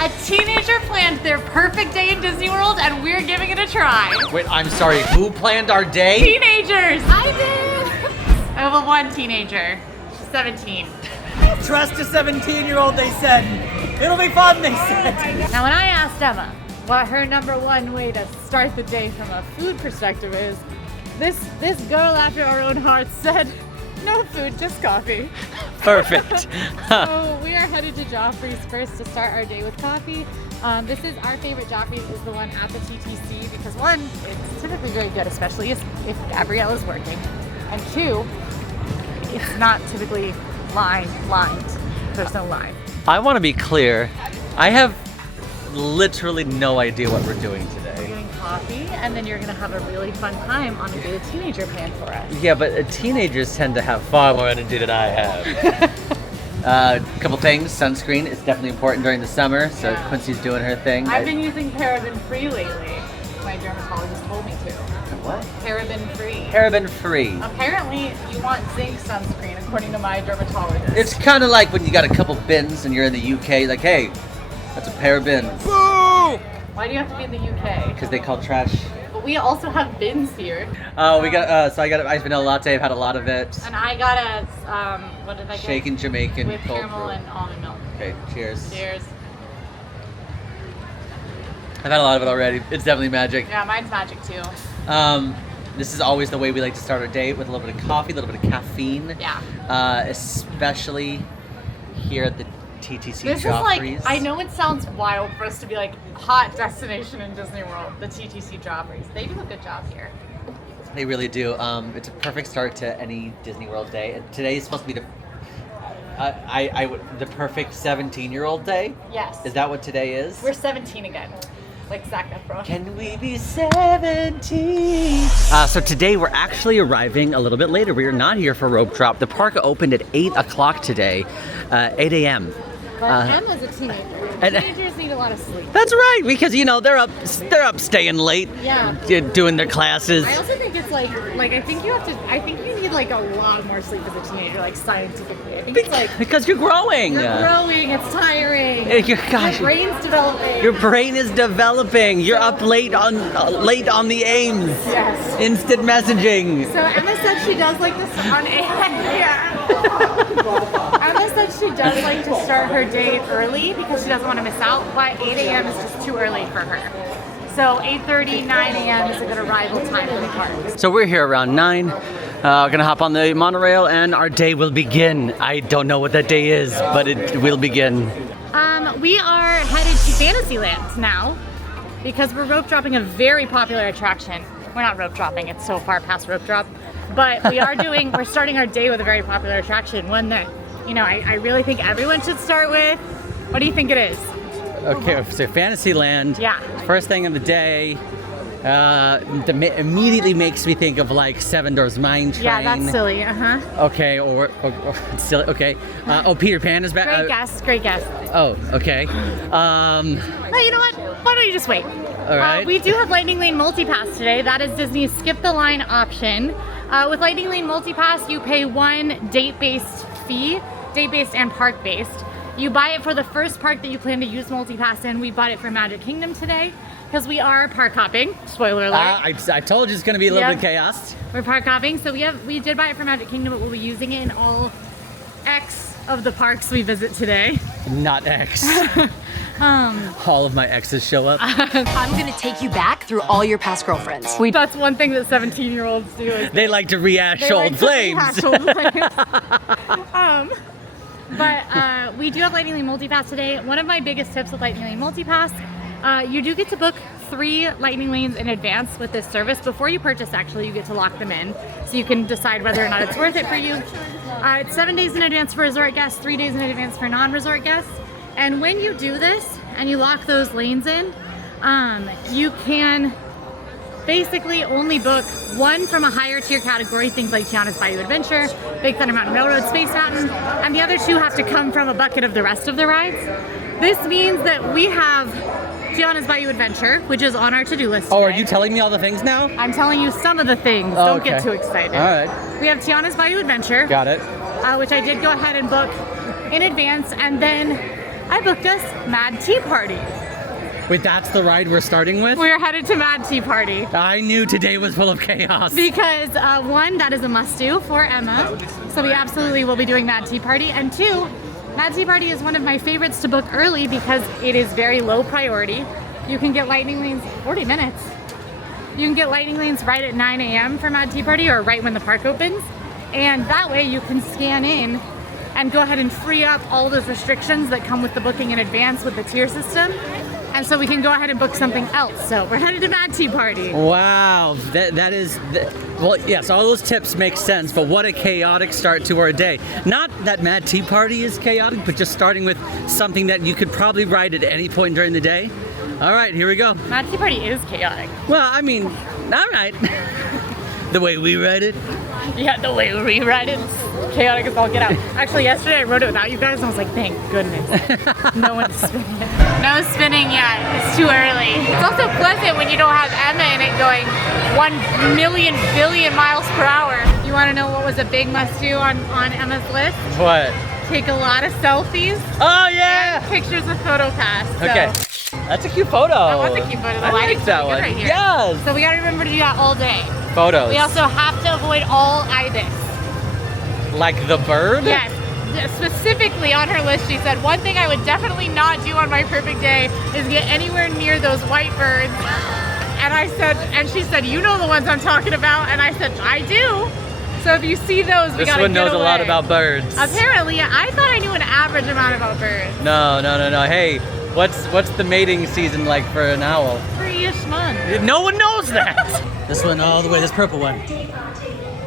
A teenager planned their perfect day in Disney World, and we're giving it a try. Wait, I'm sorry, who planned our day? Teenagers! I did! I have one teenager. She's 17. Trust a 17-year-old, they said. It'll be fun, they said. Now, when I asked Emma what her #1 way to start the day from a food perspective is, this girl after our own hearts said, no food, just coffee. Perfect. So we are headed to Joffrey's first to start our day with coffee. This is our favorite. Joffrey's is the one at the TTC because one, it's typically very good, especially if Gabrielle is working. And two, it's not typically lined. There's no line. I want to be clear. I have literally no idea what we're doing We're today. getting coffee, and then you're gonna have a really fun time on the day the teenager planned for us. Yeah, but teenagers tend to have far more energy than I have. A couple things. Sunscreen is definitely important during the summer, so Yeah. Quincy's doing her thing. I've been using paraben-free lately. My dermatologist told me to. What? Paraben-free. Paraben-free. Apparently, you want zinc sunscreen, according to my dermatologist. It's kind of like when you got a couple bins and you're in the UK, like, hey, that's a pair of bins. Why do you have to be in the UK? Because they call trash. But we also have bins here. Oh, we got, so I got an iced vanilla latte. I've had a lot of it. And I got a, what did I get? Shaken Jamaican With cold caramel brew. and almond milk. Okay, cheers. Cheers. I've had a lot of it already. It's definitely magic. Yeah, mine's magic too. This is always the way we like to start our day, with a little bit of coffee, a little bit of caffeine. Yeah. Especially here at the TTC This Joffrey's. is like, I know it sounds wild for us to be like hot destination in Disney World, the TTC Joffrey's. They do a good job here. They really do. It's a perfect start to any Disney World day. And today is supposed to be the perfect 17-year-old day. Yes. Is that what today is? We're 17 again. Like Zac Efron. Can we be 17? So today we're actually arriving a little bit later. We are not here for rope drop. The park opened at 8 o'clock today, 8 a.m. But Emma's a teenager. and- Teenagers need a lot of sleep. That's right, because you know they're up staying late, Yeah. doing their classes. I also think it's like I think you need like a lot more sleep as a teenager, like scientifically. I think it's like Because you're growing. you're growing, it's tiring. Gosh, Your brain's developing. your brain is developing. You're up late on the Ames. Yes. Instant messaging. So Emma said she does like this on Emma said she does like to start her day early because she doesn't want to miss out, but 8 a.m. is just too early for her. So 8:30, 9 a.m. is a good arrival time for the park. So we're here around 9. Gonna hop on the monorail and our day will begin. I don't know what that day is, but it will begin. We are headed to Fantasyland now because we're rope dropping a very popular attraction. We're not rope dropping, it's so far past rope drop. But we're starting our day with a very popular attraction, one that, I really think everyone should start with. What do you think it is? Okay, so Fantasyland. Yeah. First thing of the day. Immediately makes me think of like Seven Dwarfs Mine Train. Yeah, that's silly, Okay, or it's silly. Okay. Peter Pan is back. Great guess. Oh, okay. No, you know what? Why don't you just wait? All right. We do have Lightning Lane Multipass today. That is Disney's skip the line option. With Lightning Lane Multipass, you pay one date-based fee, date-based and park-based. You buy it for the first park that you plan to use Multipass in. We bought it for Magic Kingdom today because we are park hopping. Spoiler alert. I told you it's going to be a little Yep. bit of chaos. We're park hopping, so we did buy it for Magic Kingdom, but we'll be using it in all X of the parks we visit today. Not X. All of my exes show up. I'm gonna take you back through all your past girlfriends. That's one thing that 17-year-olds do. Is They like to rehash they old like to flames. rehash old flames. But we do have Lightning Lane Multipass today. One of my biggest tips with Lightning Lane Multipass, you do get to book 3 Lightning Lanes in advance with this service. Before you purchase, actually, you get to lock them in. So you can decide whether or not it's worth it for you. It's 7 days in advance for resort guests, 3 days in advance for non-resort guests. And when you do this and you lock those lanes in, you can basically only book one from a higher tier category, things like Tiana's Bayou Adventure, Big Thunder Mountain Railroad, Space Mountain, and the other 2 have to come from a bucket of the rest of the rides. This means that we have Tiana's Bayou Adventure, which is on our to-do list Oh, are today. you telling me all the things now? I'm telling you some of the things. Oh, Don't get okay. too excited. All right. We have Tiana's Bayou Adventure, Got it. which I did go ahead and book in advance, and then I booked us Mad Tea Party. Wait, that's the ride we're starting with? We're headed to Mad Tea Party. I knew today was full of chaos. Because one, that is a must-do for Emma. So we absolutely will be doing Mad Tea Party. And two, Mad Tea Party is one of my favorites to book early because it is very low priority. You can get lightning lanes 40 minutes. You can get lightning lanes right at 9 a.m. for Mad Tea Party or right when the park opens. And that way you can scan in and go ahead and free up all those restrictions that come with the booking in advance with the tier system. And so we can go ahead and book something else. So we're headed to Mad Tea Party. Wow, that is, well, yes, all those tips make sense, but what a chaotic start to our day. Not that Mad Tea Party is chaotic, but just starting with something that you could probably ride at any point during the day. All right, here we go. Mad Tea Party is chaotic. Well, I mean, all right. The way we ride it. Yeah, the way we ride it. Chaotic as all get out. Actually, yesterday I rode it without you guys and I was like, thank goodness. No one's spinning it. No spinning yet. It's too early. It's also pleasant when you don't have Emma in it going 1 million billion miles per hour. You want to know what was a big must-do on Emma's list? What? Take a lot of selfies. Oh, yeah! And pictures of PhotoPass. So. Okay. That's a cute photo. That was a cute photo. The I like lighting's that pretty one. good right here. Yes! So we gotta remember to do that all day. Photos. We also have to avoid all ibis. Like the bird? Yes. Specifically on her list, she said, one thing I would definitely not do on my perfect day is get anywhere near those white birds. And I said, and she said, you know the ones I'm talking about. And I said, I do. So if you see those, we gotta get away. This one knows a lot about birds. Apparently, yeah. I thought I knew an average amount about birds. No. Hey, what's the mating season like for an owl? 3-ish months. No one knows that. This one all the way, this purple one.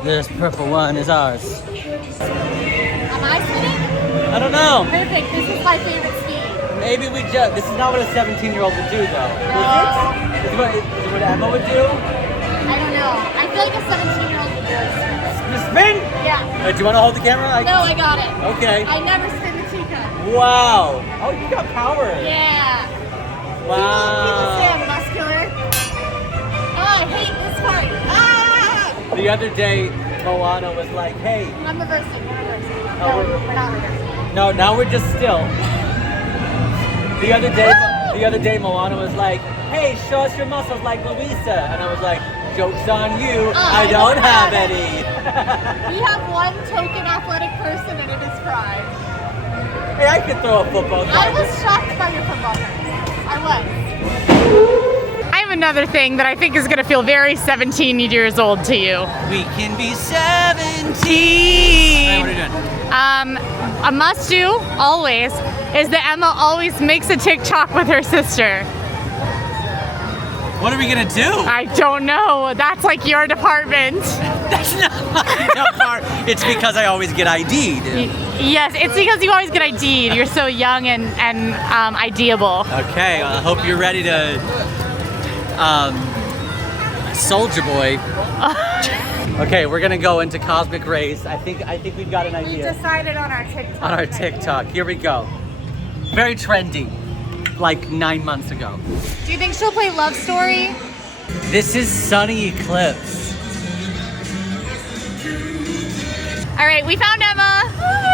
This purple one is ours. Am I spinning? I don't know. Perfect. This is my favorite speed. Maybe we just, this is not what a 17-year-old would do though. No. Is it what Emma would do? I don't know. I feel like a 17-year-old would do it. Spin? Yeah. Do you want to hold the camera? No, I got it. Okay. I never spin the teacup. Wow. Oh, you got power. Yeah. Wow. People say I'm muscular. Oh, I hate this part. Ah! The other day, Moana was like, hey. I'm reversing. We're reversing. Oh, No, we're- we're not reversing. No, now we're just still. The other day, Moana was like, hey, show us your muscles like Louisa. And I was like, joke's on you. I don't have any. We have one token athletic person and it is Pride. Hey, I could throw a football. I was shocked by your football practice. I was. I have another thing that I think is going to feel very 17 years old to you. We can be 17. Hey, what are you doing? A must-do, always, is that Emma always makes a TikTok with her sister. What are we gonna do? I don't know. That's like your department. That's not my part. It's because I always get ID'd. Yes, it's because you always get ID'd. You're so young and ID'able. Okay, I hope you're ready to, Soldier Boy. Okay, we're gonna go into Cosmic Rays. I think we've got an We idea. decided on our TikTok. On our TikTok, here we go. Very trendy, like 9 months ago. Do you think she'll play Love Story? This is Sunny Eclipse. All right, we found Emma.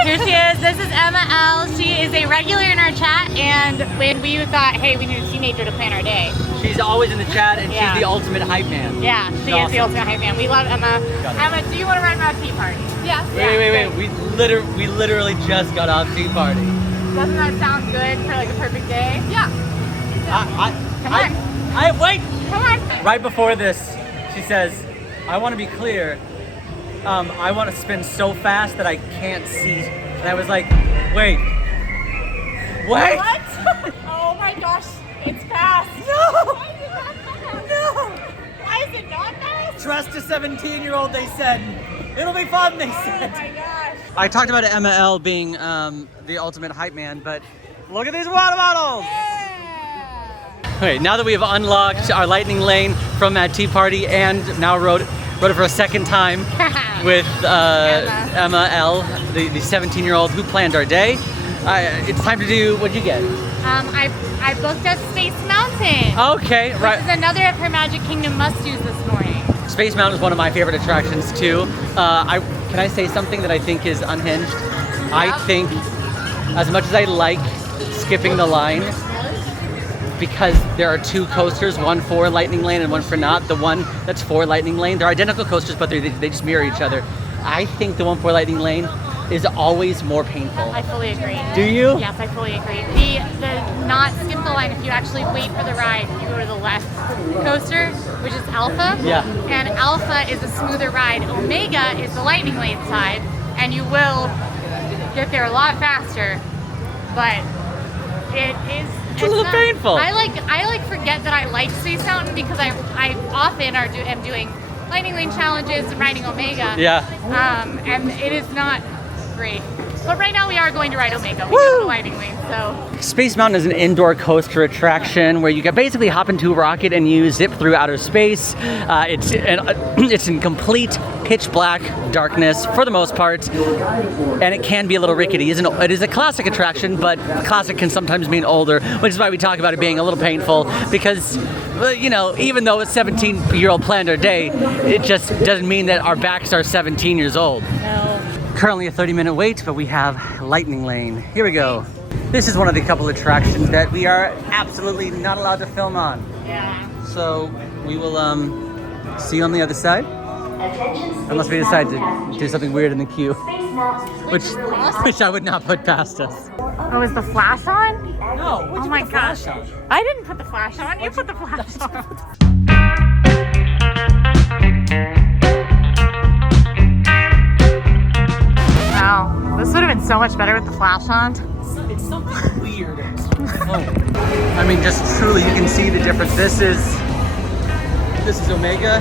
Here she is. This is Emma L. She is a regular in our chat, and when we thought, hey, we need a teenager to plan our day. She's always in the chat, and Yeah. she's the ultimate hype man. Yeah, she She's is awesome. the ultimate hype man. We love Emma. Got it. Emma, do you want to ride Mad Tea Party? Yeah. Wait. We literally just got off Tea Party. Doesn't that sound good for like a perfect day? Yeah. Come on. Wait. Come on. Right before this, she says, I want to be clear. I want to spin so fast that I can't see. And I was like, wait. Wait. What? Oh my gosh, it's fast. No! Why is it not fast? No! Why is it not fast? Trust a 17-year-old, they said. It'll be fun, they Oh said. my gosh. I talked about Emma L being the ultimate hype man, but look at these water bottles. Yeah. Okay, now that we have unlocked our lightning lane from that Tea Party and now rode it for a second time with Emma L, the 17-year-old who planned our day. It's time to do, what'd you get? I booked us Space Mountain. Okay, This right. is another of her Magic Kingdom must-dos this morning. Space Mountain is one of my favorite attractions too. Can I say something that I think is unhinged? I think, as much as I like skipping the line because there are two coasters, one for Lightning Lane and one for not. The one that's for Lightning Lane, they're identical coasters, but they just mirror each other. I think the one for Lightning Lane is always more painful. I fully agree. Do you? Yes, I fully agree. The not skip the line, if you actually wait for the ride, you go to the left coaster, which is Alpha. Yeah. And Alpha is a smoother ride. Omega is the Lightning Lane side, and you will get there a lot faster, but it's a little painful. I forget that I like Space Mountain because I often am doing Lightning Lane challenges and riding Omega. Yeah. And it is not great. But right now we are going to ride Omega. We go to Lightning Lane, so. Space Mountain is an indoor coaster attraction where you can basically hop into a rocket and you zip through outer space. It's in complete pitch black darkness for the most part, and it can be a little rickety. It is a classic attraction, but classic can sometimes mean older, which is why we talk about it being a little painful because, you know, even though it's 17-year-old planned our day, it just doesn't mean that our backs are 17 years old. No. Currently a 30-minute wait, but we have Lightning Lane. Here we go. This is one of the couple attractions that we are absolutely not allowed to film on. Yeah. So we will see you on the other side. Unless we decide to do something weird in the queue. Which I would not put past us. Oh, is the flash on? No, Oh my gosh. I didn't put the flash on. You put the flash on. Wow, this would have been so much better with the flash on. It's something weird. I mean, just truly, you can see the difference. This is Omega.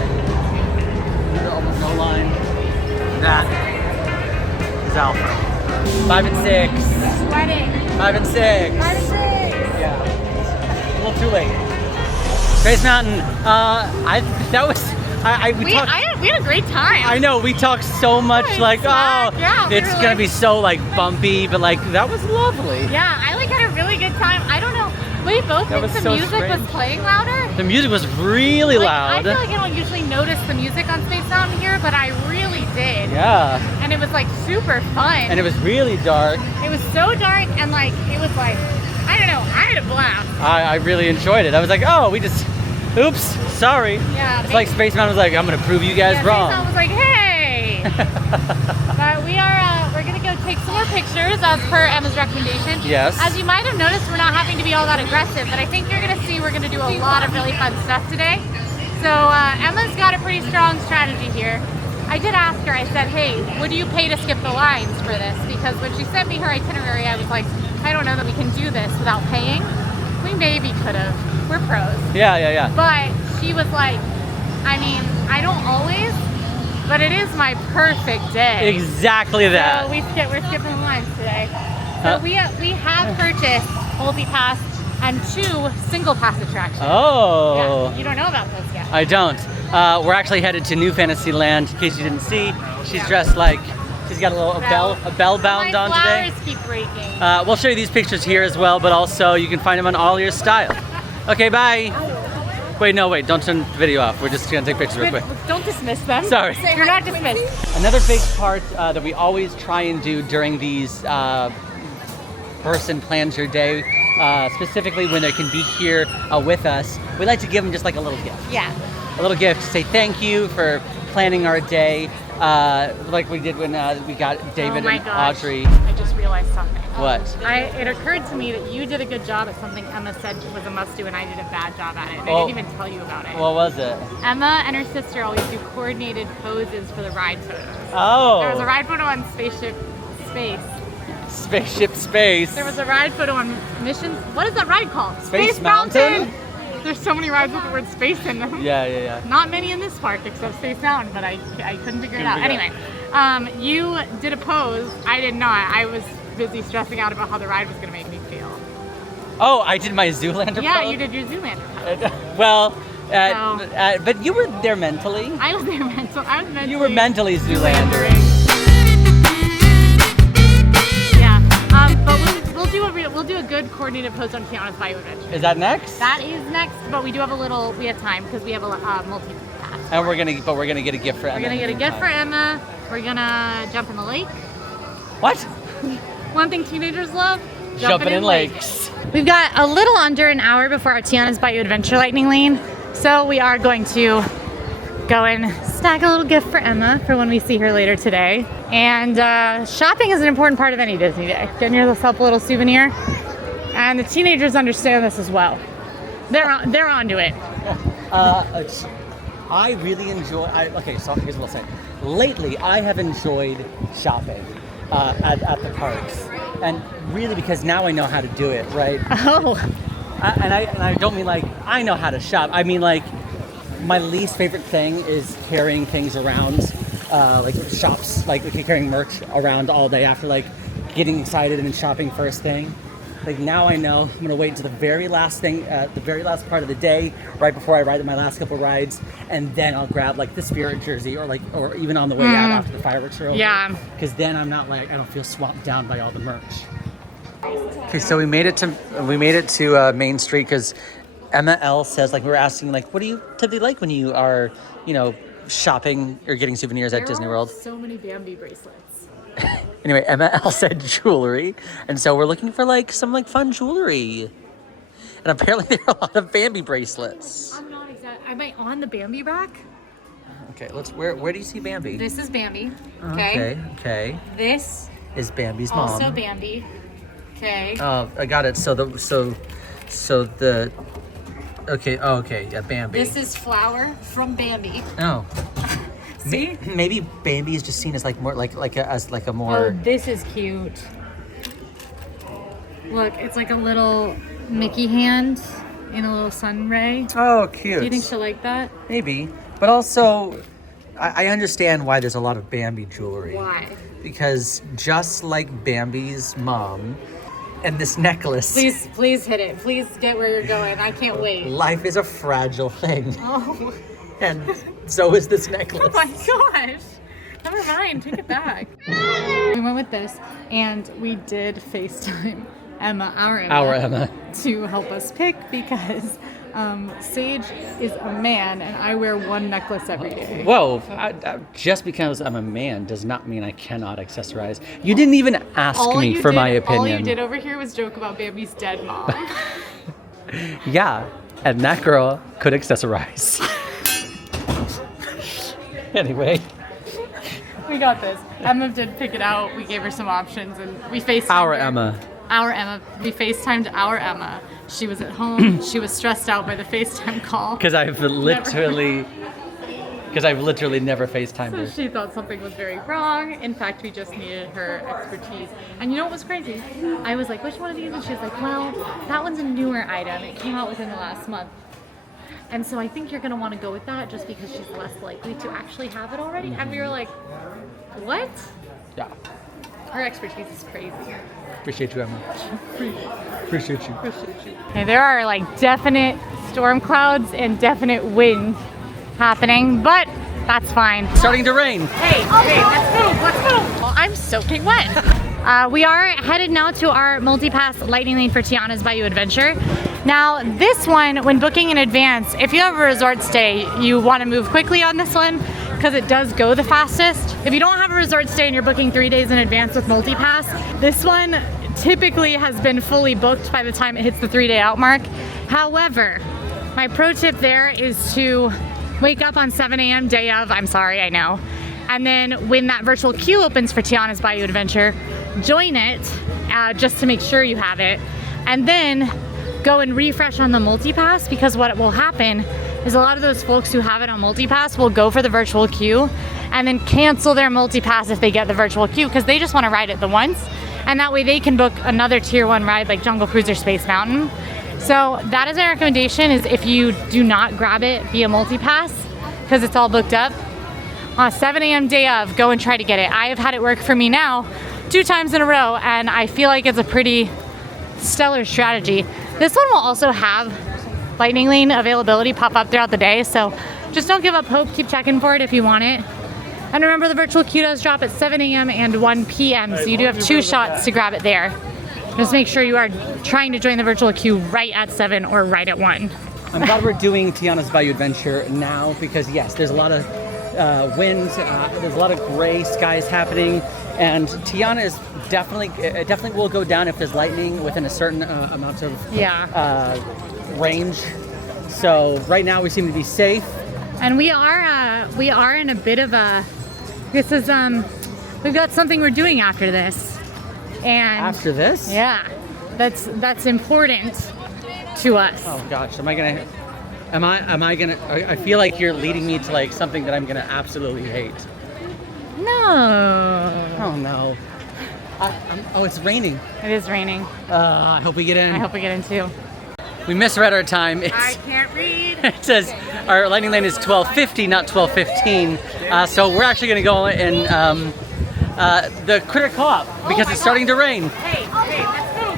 There's almost no line. That is Alpha. 5 and 6. Sweating. 5 and 6. 5 and 6. Yeah. A little too late. Space Mountain. We had a great time. I know, we talked so much like, yeah, it's gonna be so like bumpy, but like that was lovely. Yeah, I had a really good time. I don't know. We both think the music was playing louder. The music was really loud. I feel like I don't usually notice the music on Space Mountain here, but I really did. Yeah. And it was like super fun. And it was really dark. It was so dark and like it was like, I don't know, I had a blast. I really enjoyed it. I was like, oops, sorry. Yeah. It's like Space Mountain was like, I'm gonna prove you guys wrong. Space Mountain was like, hey. But we're gonna go take some more pictures as per Emma's recommendation. Yes. As you might have noticed, we're not having to be all that aggressive, but I think you're gonna see we're gonna do a lot of really fun stuff today. So Emma's got a pretty strong strategy here. I did ask her, I said, hey, would you pay to skip the lines for this? Because when she sent me her itinerary, I was like, I don't know that we can do this without paying. We maybe could have. We're pros. Yeah. But she was like, I mean, I don't always, but it is my perfect day. Exactly that. So we're skipping the lines today. So we have purchased multi-pass and 2 single pass attractions. Oh. Yeah, you don't know about those yet. I don't. We're actually headed to New Fantasyland. In case you didn't see, she's dressed like she's got a bell bound on today. My flowers keep breaking. We'll show you these pictures here as well, but also you can find them on AllEars Style. Okay, bye. Wait, don't turn the video off. We're just gonna take pictures real quick. Don't dismiss them. Sorry. You're not dismissed. Another big part that we always try and do during these person plans your day, specifically when they can be here with us, we like to give them just like a little gift. Yeah. A little gift to say thank you for planning our day, like we did when we got David and Audrey. I just realized something. What? It occurred to me that you did a good job at something Emma said was a must-do, and I did a bad job at it, and I didn't even tell you about it. What was it? Emma and her sister always do coordinated poses for the ride photos. Oh. There was a ride photo on Spaceship Space. Spaceship Space. There was a ride photo on Missions. What is that ride called? Space Mountain? There's so many rides with the word space in them. Yeah. Not many in this park except Space Mountain, but I couldn't figure it out. Anyway, you did a pose. I did not. I was busy stressing out about how the ride was going to make me feel. Oh, I did my Zoolander pose? Yeah, you did your Zoolander pose. Well, but you were there mentally. I was there mentally. You were mentally Zoolander. Yeah, but we'll do a good coordinated pose on Tiana's Bayou Adventure. Is that next? That is next, but we do have we have time because we have a multi-pass. And we're gonna get a gift for Emma. We're gonna get a gift for Emma. We're gonna jump in the lake. What? One thing teenagers love, Jumping in lakes. We've got a little under an hour before our Tiana's Bayou Adventure Lightning Lane, so we are going to go and snag a little gift for Emma for when we see her later today. And shopping is an important part of any Disney day. Getting yourself a little souvenir. And the teenagers understand this as well. They're onto it. I really enjoy. Okay, so here's what I'll say. Lately, I have enjoyed shopping at the parks, and really because now I know how to do it, right? Oh. And I don't mean like I know how to shop. I mean like my least favorite thing is carrying things around, like shops, like carrying merch around all day after like getting excited and shopping first thing. Like now I know I'm gonna wait until the very last thing, the very last part of the day, right before I ride my last couple rides, and then I'll grab like the Spirit jersey or even on the way out after the fireworks are over. Yeah. Because then I'm not like I don't feel swamped down by all the merch. Okay, so we made it to Main Street because Emma L says like we were asking like what do you typically like when you are shopping or getting souvenirs at Disney World? So many Bambi bracelets. Anyway, Emma L said jewelry, and so we're looking for like some like fun jewelry. And apparently there are a lot of Bambi bracelets. I'm not exact. Am I on the Bambi rack? Okay, where do you see Bambi? This is Bambi. Okay. Okay. This Is Bambi's mom. also Bambi. Okay. Oh, I got it. Yeah, Bambi. This is Flower from Bambi. Oh. See? Maybe Bambi is just seen as like more like a more. Oh, this is cute. Look, it's like a little Mickey hand in a little sun ray. Oh, cute. Do you think she'll like that? Maybe, but also, I understand why there's a lot of Bambi jewelry. Why? Because just like Bambi's mom, and this necklace. Please hit it. Please get where you're going. I can't wait. Life is a fragile thing, Oh, and so is this necklace. oh my gosh. Never mind. Take it back. We went with this, and we did FaceTime Emma, our Emma, to help us pick because Sage is a man, and I wear one necklace every day. Whoa! Just because I'm a man does not mean I cannot accessorize. You didn't even ask me for my opinion. All you did over here was joke about Bambi's dead mom. Yeah, and that girl could accessorize. Anyway. We got this. Emma did pick it out. We gave her some options, and we FaceTimed Our her. Emma. Our Emma. We FaceTimed our Emma. She was at home. She was stressed out by the FaceTime call. Because I've literally never FaceTimed her. So she thought something was very wrong. In fact, we just needed her expertise. And you know what was crazy? I was like, which one of these? And she was like, well, that one's a newer item. It came out within the last month. And so I think you're going to want to go with that just because she's less likely to actually have it already. And we were like, what? Yeah. Her expertise is crazy. Appreciate you, Emma. Appreciate you. Okay, there are like definite storm clouds and definite wind happening, but that's fine. Starting to rain. Hey, let's move. Well, I'm soaking wet. We are headed now to our multi-pass lightning lane for Tiana's Bayou Adventure. Now, this one, when booking in advance, if you have a resort stay, you want to move quickly on this one because it does go the fastest. If you don't have a resort stay and you're booking 3 days in advance with multi-pass, this one typically has been fully booked by the time it hits the 3-day out mark. However, my pro tip there is to wake up on 7 a.m. day of, I'm sorry, I know. And then when that virtual queue opens for Tiana's Bayou Adventure, join it just to make sure you have it. And then go and refresh on the multi-pass, because what will happen is a lot of those folks who have it on multi-pass will go for the virtual queue and then cancel their multi-pass if they get the virtual queue because they just want to ride it the once. And that way they can book another tier 1 ride like Jungle Cruise or Space Mountain. So that is my recommendation, is if you do not grab it via multi-pass because it's all booked up, on 7 a.m. day of, go and try to get it. I have had it work for me now 2 times in a row, and I feel like it's a pretty stellar strategy. This one will also have lightning lane availability pop up throughout the day, so just don't give up hope. Keep checking for it if you want it. And remember, the virtual queue does drop at 7 a.m. and 1 p.m., so you do have 2 shots to grab it there. Just make sure you are trying to join the virtual queue right at 7 or right at 1. I'm glad we're doing Tiana's Bayou Adventure now because yes, there's a lot of wind. There's a lot of gray skies happening, and Tiana is definitely will go down if there's lightning within a certain amount of range. So right now we seem to be safe. And we are in a bit of a. This is we've got something we're doing after this. And After this? yeah, that's important to us. Oh gosh, I feel like you're leading me to like something that I'm gonna absolutely hate. No. Oh no. Oh, it's raining. It is raining. I hope we get in. I hope we get in too. We misread our time. I can't read. It says our lightning lane is 12:50, not 12:15. So we're actually gonna go in the Critter Co-op because it's starting to rain. Hey,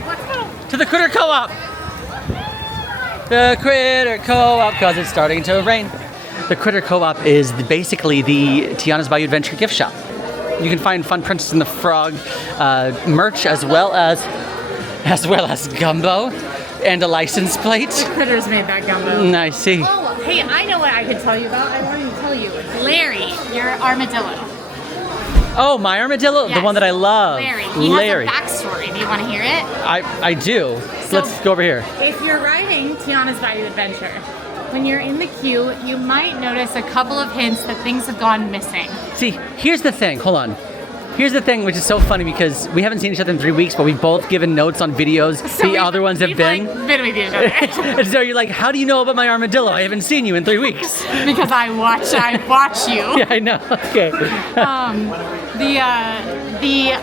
let's go. To the Critter Co-op. The Critter Co-op, because it's starting to rain. The Critter Co-op is basically the Tiana's Bayou Adventure gift shop. You can find Fun Princess and the Frog merch as well as gumbo and a license plate. The critters made that gumbo. I see. Oh, hey, I know what I could tell you about. I wanted to tell you. Larry, your armadillo. Oh, my armadillo? Yes. The one that I love. Larry. He has a backstory. Do you want to hear it? I do. So, let's go over here. If you're riding Tiana's Bayou Adventure, when you're in the queue, you might notice a couple of hints that things have gone missing. See, here's the thing. Hold on. Here's the thing, which is so funny because we haven't seen each other in 3 weeks, but we've both given notes on videos the other ones have been. Like, been with each other. And so you're like, how do you know about my armadillo? I haven't seen you in 3 weeks. Because I watch you. Yeah, I know. Okay. The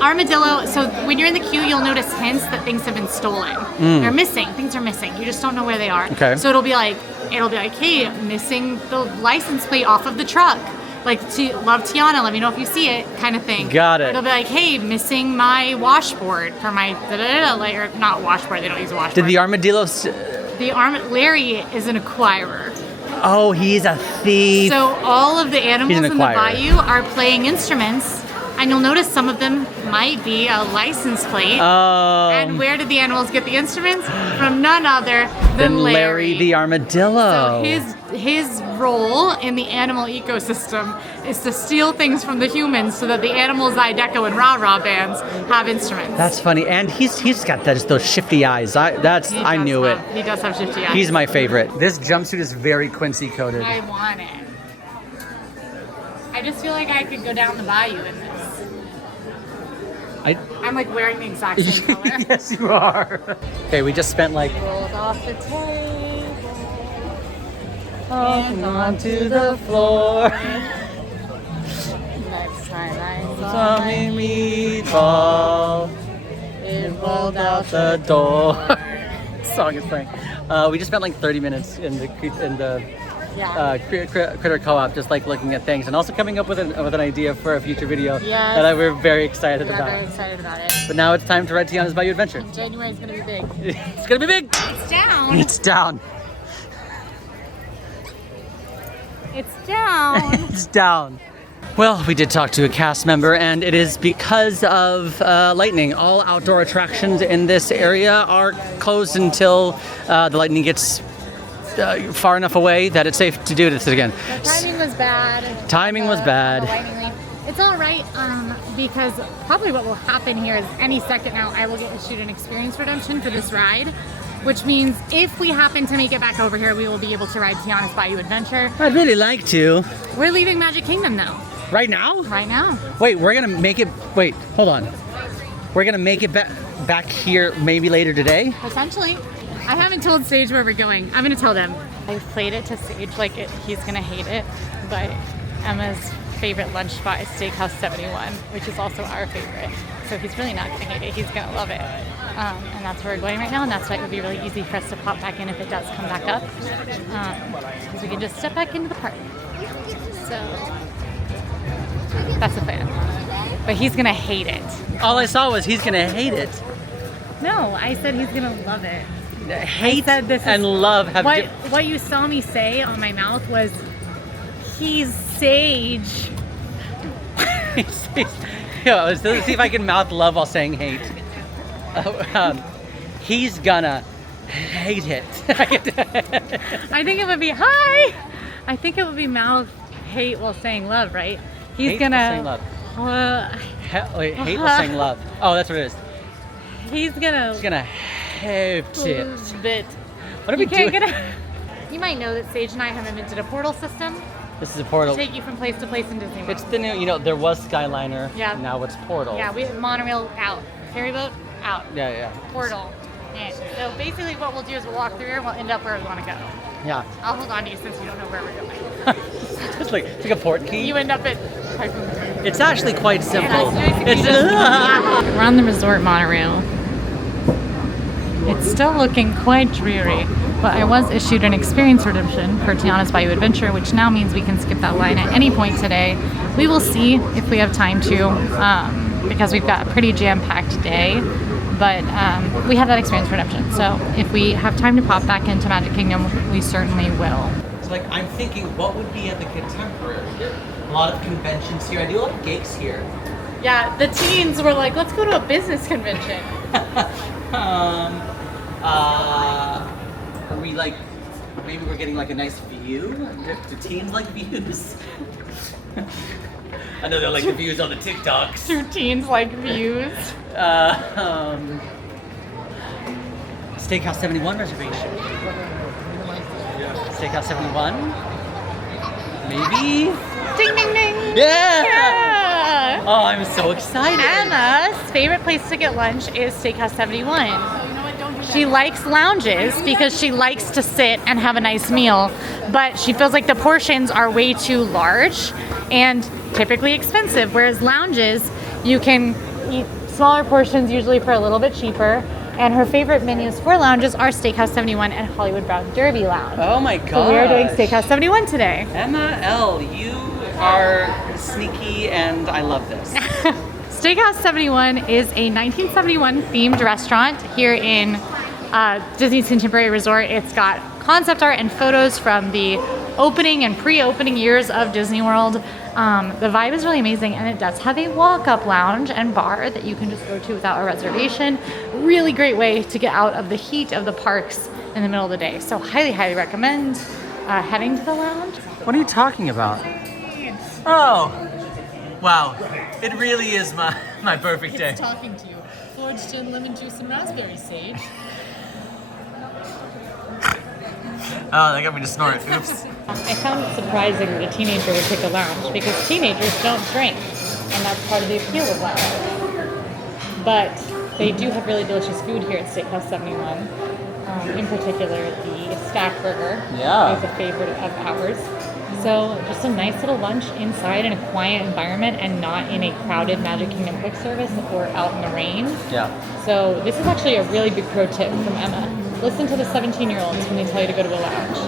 armadillo, so when you're in the queue, you'll notice hints that things have been stolen. They're missing. Things are missing. You just don't know where they are. Okay. So it'll be like, hey, missing the license plate off of the truck. Like, love Tiana, let me know if you see it, kind of thing. Got it. It'll be like, hey, missing my washboard for my or not washboard. They don't use a washboard. Did the armadillo? Larry is an acquirer. Oh, he's a thief. So all of the animals in the acquirer. bayou are playing instruments, and you'll notice some of them might be a license plate. And where did the animals get the instruments? From none other than Larry the armadillo. So his role in the animal ecosystem is to steal things from the humans so that the animals, Zydeco and Rah Rah bands have instruments. That's funny, and he's got those shifty eyes. I knew it. He does have shifty eyes. He's my favorite. This jumpsuit is very Quincy coated. I want it. I just feel like I could go down the bayou in this. I'm like wearing the exact same color. Yes, you are. Okay, we just spent like Rolled off the table. onto the floor. Next time I Saw me meatball. it Rolled out the door. Song is playing. We just spent like 30 minutes in the Critter Co-op, just like looking at things and also coming up with an idea for a future video that we're very excited about. Very excited about it. But now it's time to ride Tiana's Bayou Adventure. January is gonna be big. It's gonna be big. It's down. It's down. It's down. It's down. Well, we did talk to a cast member, and it is because of lightning. All outdoor attractions in this area are closed until the lightning gets far enough away that it's safe to do this again. The timing was bad. Timing was bad. The lightning lane. It's all right because probably what will happen here is any second now I will get issued an experience redemption for this ride, which means if we happen to make it back over here, we will be able to ride Tiana's Bayou Adventure. I'd really like to. We're leaving Magic Kingdom though. Right now? Right now. Wait, we're gonna make it. Wait, hold on. We're gonna make it back here maybe later today. Potentially. I haven't told Sage where we're going. I'm gonna tell them. I've played it to Sage like he's gonna hate it, but Emma's favorite lunch spot is Steakhouse 71, which is also our favorite. So he's really not gonna hate it. He's gonna love it. And that's where we're going right now, and that's why it would be really easy for us to pop back in if it does come back up, because we can just step back into the park. So that's the plan. But he's gonna hate it. All I saw was he's gonna hate it. No, I said he's gonna love it. Hate said this and love have what you saw me say on my mouth was, he's Sage. Yeah, let's see if I can mouth love while saying hate. He's gonna hate it. I think it would be hi. I think it would be mouth hate while saying love, right? He's Hate gonna. while saying love. Wait, hate while saying love. Oh, that's what it is. He's gonna. He's gonna hate it. Bit. What are we doing? You might know that Sage and I have invented a portal system This is a portal. to take you from place to place in Disney World. It's the new, you know, there was Skyliner. Yeah. Now it's Portal. Yeah, we have monorail out, ferry boat out, Yeah. portal in. So basically, what we'll do is we'll walk through here and we'll end up where we want to go. Yeah. I'll hold on to you since you don't know where we're going. It's like a port key. You end up at. It's actually quite simple. We're on the resort monorail. It's still looking quite dreary, but I was issued an experience redemption for Tiana's Bayou Adventure, which now means we can skip that line at any point today. We will see if we have time to, because we've got a pretty jam-packed day, but we have that experience redemption. So if we have time to pop back into Magic Kingdom, we certainly will. It's like, I'm thinking, what would be at the Contemporary? A lot of conventions here. I do a lot of gigs here. Yeah, the teens were like, let's go to a business convention. Are we like, maybe we're getting like a nice view? Do teens like views? I know they like the views on the TikToks. Two teens like views. Steakhouse 71 reservation. Steakhouse 71? Maybe? Ding, ding, ding. Yeah! Oh, I'm so excited. Emma's favorite place to get lunch is Steakhouse 71. She likes lounges because she likes to sit and have a nice meal, but she feels like the portions are way too large and typically expensive, whereas lounges, you can eat smaller portions usually for a little bit cheaper. And her favorite menus for lounges are Steakhouse 71 and Hollywood Brown Derby Lounge. Oh my god. So we are doing Steakhouse 71 today. Emma L., you are sneaky and I love this. Steakhouse 71 is a 1971 themed restaurant here in Disney's Contemporary Resort. It's got concept art and photos from the opening and pre-opening years of Disney World. The vibe is really amazing, and it does have a walk-up lounge and bar that you can just go to without a reservation. Really great way to get out of the heat of the parks in the middle of the day. So highly, highly recommend heading to the lounge. What are you talking about? Oh, wow. It really is my perfect day. Talking to you. Forged gin, lemon juice, and raspberry sage. Oh, that got me to snort. Oops. I found it surprising that a teenager would pick a lounge because teenagers don't drink, and that's part of the appeal of lounge. But they do have really delicious food here at Steakhouse 71. In particular, the Stack Burger is a favorite of ours. So just a nice little lunch inside in a quiet environment and not in a crowded Magic Kingdom quick service or out in the rain. Yeah. So this is actually a really big pro tip from Emma. Listen to the 17-year-olds when they tell you to go to a lounge.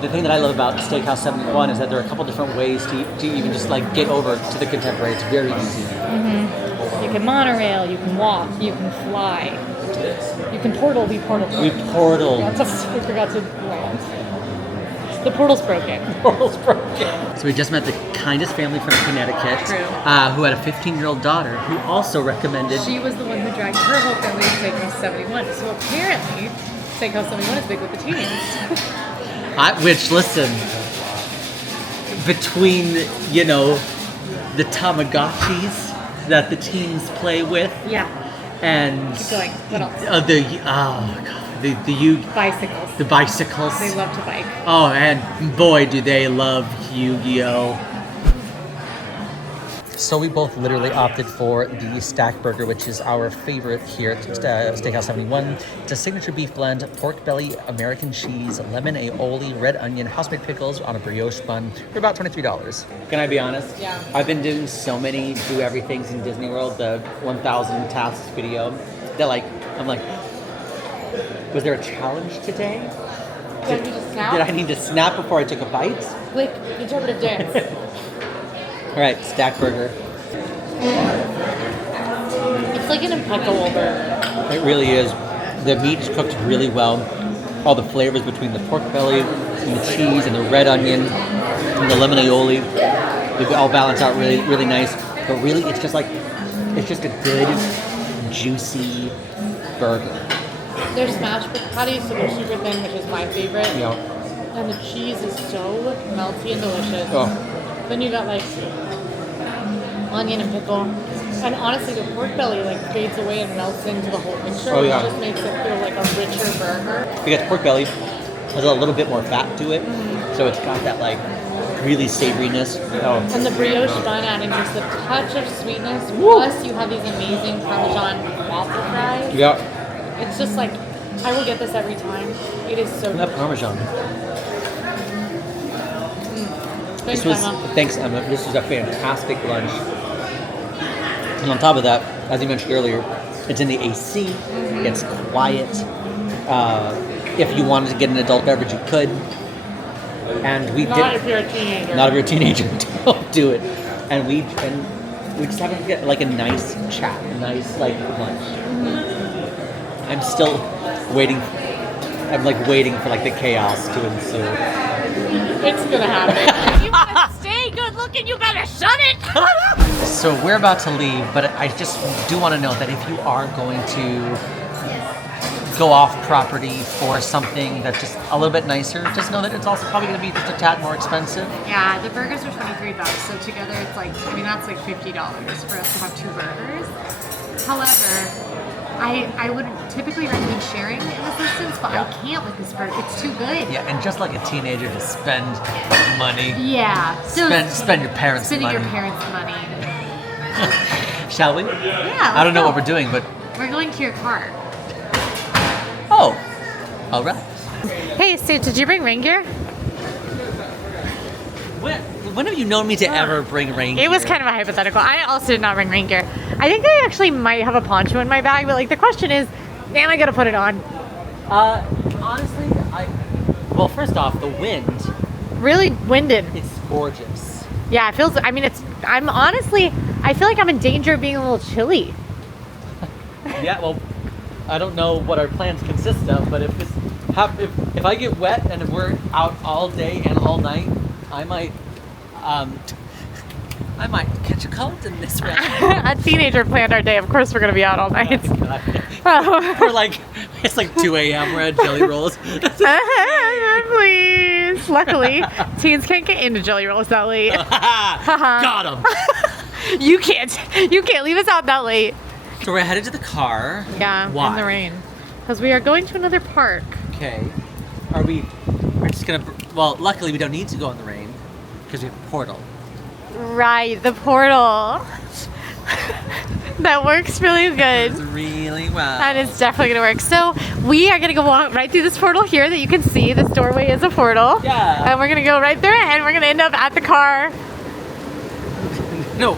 The thing that I love about Steakhouse 71 is that there are a couple different ways to even just like get over to the Contemporary. It's very easy. You can monorail, you can walk, you can fly. You can portal, we portal. We portal. We forgot to land. The portal's broken. Portal's broken. So we just met the kindest family from Connecticut who had a 15-year-old daughter who also recommended. She was the one who dragged her whole family to Steakhouse 71. So apparently, Steakhouse 71 is big with the teens. Which, listen, between, you know, the Tamagotchis that the teens play with. Yeah. And keep going. What else? Bicycles. The bicycles. They love to bike. Oh, and boy, do they love Yu-Gi-Oh! So we both literally opted for the Stack Burger, which is our favorite here at Steakhouse 71. It's a signature beef blend, pork belly, American cheese, lemon aioli, red onion, house-made pickles on a brioche bun for about $23. Can I be honest? Yeah. I've been doing so many do everythings in Disney World, the 1,000 tasks video, that I'm like, was there a challenge today? Did I need to snap before I took a bite? Click interpretive dance. All right, Stack Burger. It's like an impeccable burger. It really is. The meat's cooked really well. All the flavors between the pork belly and the cheese and the red onion and the lemon aioli, they all balance out really, really nice. But really, it's just a good, juicy burger. They're smashed patties, so they're super thin, which is my favorite. Yeah. And the cheese is so melty and delicious. Oh. Then you got like onion and pickle. And honestly, the pork belly like fades away and melts into the whole mixture. Oh, yeah. It just makes it feel like a richer burger. Because pork belly has a little bit more fat to it, so it's got that like really savouriness. Oh. And the brioche bun adding just a touch of sweetness. Plus, you have these amazing Parmesan waffle fries. Yeah. It's just like, I will get this every time. It is so That good. Parmesan. Thanks, Emma. Thanks, Emma. This was a fantastic lunch. And on top of that, as you mentioned earlier, it's in the AC. It's quiet. If you wanted to get an adult beverage, you could. And we Not did. if you're a teenager. Not if you're a teenager. Don't do it. And we just have to get like a nice chat, a nice like lunch. I'm still waiting. I'm like waiting for like the chaos to ensue. It's gonna happen. If you want to stay good looking, you better shut it. So we're about to leave, but I just do want to note that if you are going to go off property for something that's just a little bit nicer, just know that it's also probably going to be just a tad more expensive. Yeah, the burgers are $23, so together it's like, I mean, that's like $50 for us to have 2 burgers. However, I would typically recommend sharing in this instance, but I can't with this burger. It's too good. Yeah, and just like a teenager to spend money. Yeah. So Spend your parents' spending money. your parents' money. Shall we? Yeah. I don't know what let's we're doing, but go. We're going to your car. oh, all right. Hey, so did you bring rain gear? When have you known me to ever bring rain gear? It was kind of a hypothetical. I also did not bring rain gear. I think I actually might have a poncho in my bag, but like the question is, am I gonna put it on? Honestly, well, first off, the wind Really winded. is gorgeous. Yeah, it feels. I mean, I'm honestly. I feel like I'm in danger of being a little chilly. Yeah, well, I don't know what our plans consist of, but if I get wet and if we're out all day and all night, I might catch a cold in this weather. A teenager planned our day. Of course, we're gonna be out all night. We're like, it's like 2 a.m. We're at Jelly Rolls. Please. Luckily, teens can't get into Jelly Rolls that late. Got him. You can't leave us out that late. So we're headed to the car. Yeah, Why? in the rain. Because we are going to another park. Okay. We're just gonna, well, luckily we don't need to go in the rain because we have a portal. Right, the portal. That works really good. It's really well. That is definitely gonna work. So we are gonna go walk right through this portal here that you can see. This doorway is a portal. Yeah. And we're gonna go right through it and we're gonna end up at the car No,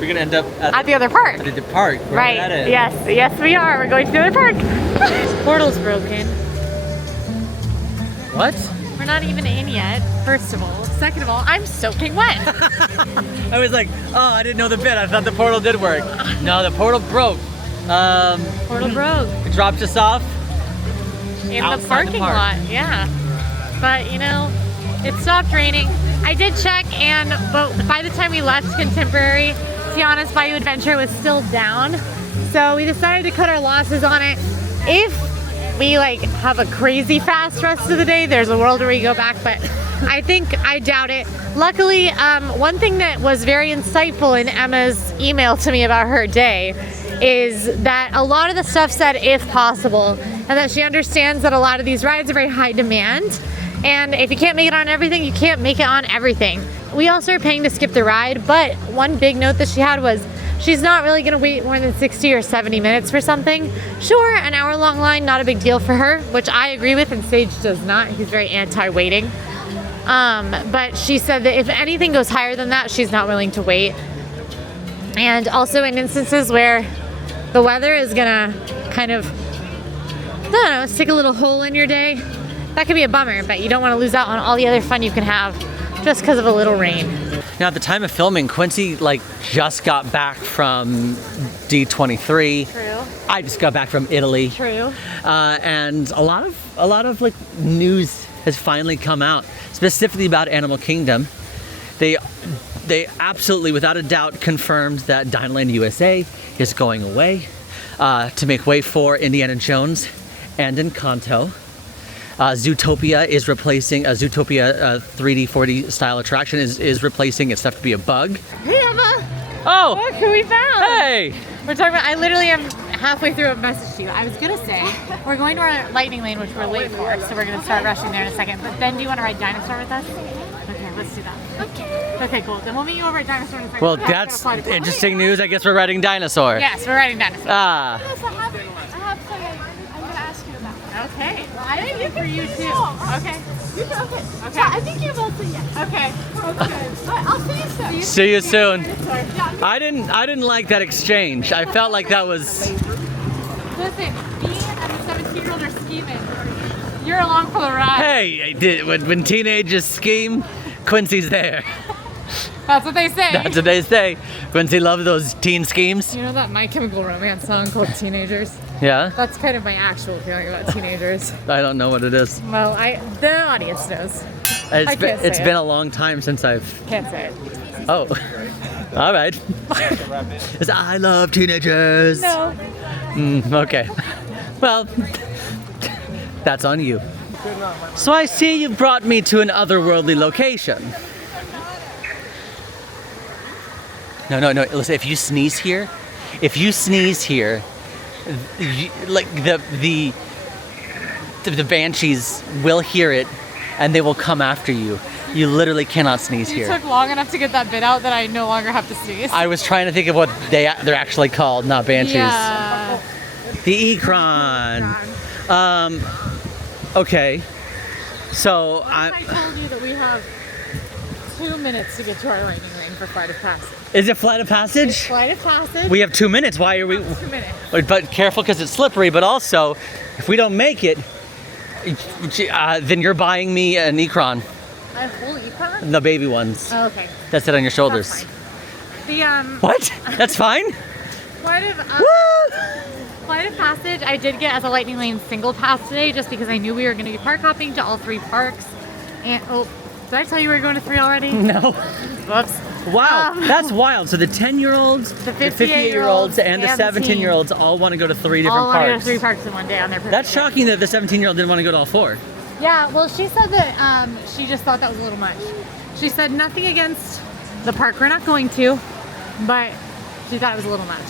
we're gonna end up at the other park. at the park. Right. At it. Yes, we are. We're going to the other park. This portal's broken. What? We're not even in yet, first of all. Second of all, I'm soaking wet. I was like, oh, I didn't know the bit. I thought the portal did work. No, the portal broke. Portal broke. It dropped us off. In Outside the the parking park. lot, yeah. But you know, it stopped raining. I did check, but by the time we left Contemporary, Tiana's Bayou Adventure was still down. So we decided to cut our losses on it. If we like have a crazy fast rest of the day, there's a world where we go back, but I doubt it. Luckily, one thing that was very insightful in Emma's email to me about her day is that a lot of the stuff said if possible, and that she understands that a lot of these rides are very high demand, and if you can't make it on everything, you can't make it on everything. We also are paying to skip the ride, but one big note that she had was she's not really gonna wait more than 60 or 70 minutes for something. Sure, an hour-long line, not a big deal for her, which I agree with, and Sage does not. He's very anti-waiting. But she said that if anything goes higher than that, she's not willing to wait. And also in instances where the weather is gonna kind of, I don't know, stick a little hole in your day, that could be a bummer, but you don't want to lose out on all the other fun you can have just because of a little rain. Now, at the time of filming, Quincy just got back from D23. True. I just got back from Italy. True. And a lot of news has finally come out, specifically about Animal Kingdom. They absolutely, without a doubt, confirmed that Dinoland USA is going away to make way for Indiana Jones and Encanto. Zootopia is replacing, Zootopia 3D, 4D style attraction is replacing its stuff to be a bug. Hey Emma! Oh! Look who we found! Hey! We're talking about, I literally am halfway through a message to you. I was gonna say, we're going to our lightning lane, which we're late for, so we're gonna start rushing there in a second. But then do you want to ride Dinosaur with us? Okay, let's do that. Okay, cool. Then we'll meet you over at Dinosaur in a second. Well, that's interesting news. I guess we're riding Dinosaur. Yes, we're riding Dinosaur. Ah. I have something I'm going to ask you about. Okay. Well, I have it for you too. Okay. Okay. Yeah, I think you both say yes. Okay. Okay. I'll see you soon. See you soon. Yeah, I didn't like that exchange. I felt like that was. Listen, me and the 17-year-old are scheming. You're along for the ride. Hey, when teenagers scheme, Quincy's there. That's what they say. That's what they say. Quincy loves those teen schemes. You know that My Chemical Romance song called Teenagers? Yeah? That's kind of my actual feeling about teenagers. I don't know what it is. Well, the audience knows. I can't say It's it. been a long time since I've. Can't say it. Oh. All right. It's I love teenagers. No. Okay. Well, that's on you. So I see you brought me to an otherworldly location. No. Listen, if you sneeze here, like the banshees will hear it, and they will come after you. You literally cannot sneeze You here. took long enough to get that bit out that I no longer have to sneeze. I was trying to think of what they're actually called, not banshees. Yeah. The Ecron. Okay. So I told you that we have 2 minutes to get to our lightning lane for Flight of Passage. is it Flight of Passage? Flight of Passage. We have 2 minutes. Why are we? 2 minutes. But careful because it's slippery. But also, if we don't make it, then you're buying me an Ecron, A whole Econ? the baby ones. Oh, okay. That sit on your shoulders. That's fine. The What? That's fine. Flight of Passage, I did get as a lightning lane single pass today, just because I knew we were going to be park hopping to all 3 parks. And did I tell you we were going to 3 already? No. Whoops. Wow, that's wild. So the 10-year-olds, The 58-year-olds, and the and the 17-year-olds all want to go to 3 different All want to go to parks. 3 parks in one day on their perfect That's day. shocking that the 17-year-old didn't want to go to all 4. Yeah, well, she said that she just thought that was a little much. She said nothing against the park we're not going to, but she thought it was a little much.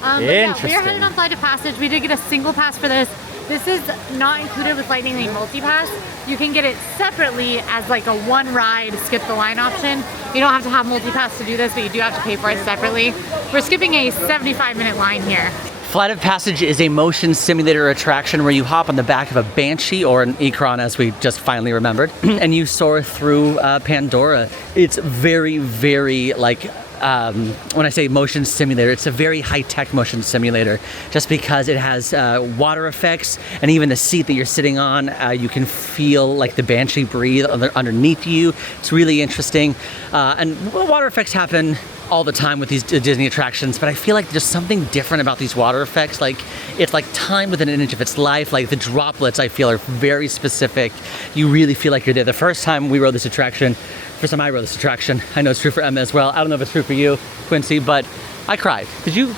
But yeah, we are Interesting. headed on Flight of Passage. We did get a single pass for this. This is not included with Lightning Lane Multi-Pass. You can get it separately as like a one ride, skip the line option. You don't have to have Multi-Pass to do this, but you do have to pay for it separately. We're skipping a 75-minute line here. Flight of Passage is a motion simulator attraction where you hop on the back of a Banshee or an Ecron, as we just finally remembered, and you soar through Pandora. It's very, very like. When I say motion simulator, it's a very high-tech motion simulator just because it has water effects, and even the seat that you're sitting on, you can feel like the Banshee breathe underneath you. It's really interesting. And water effects happen all the time with these Disney attractions, but I feel like there's something different about these water effects. Like, it's like time within an inch of its life. Like the droplets, I feel, are very specific. You really feel like you're there. The first time we rode this attraction, first time I rode this attraction, I know it's true for Emma as well. I don't know if it's true for you, Quincy, but I cried. Did you?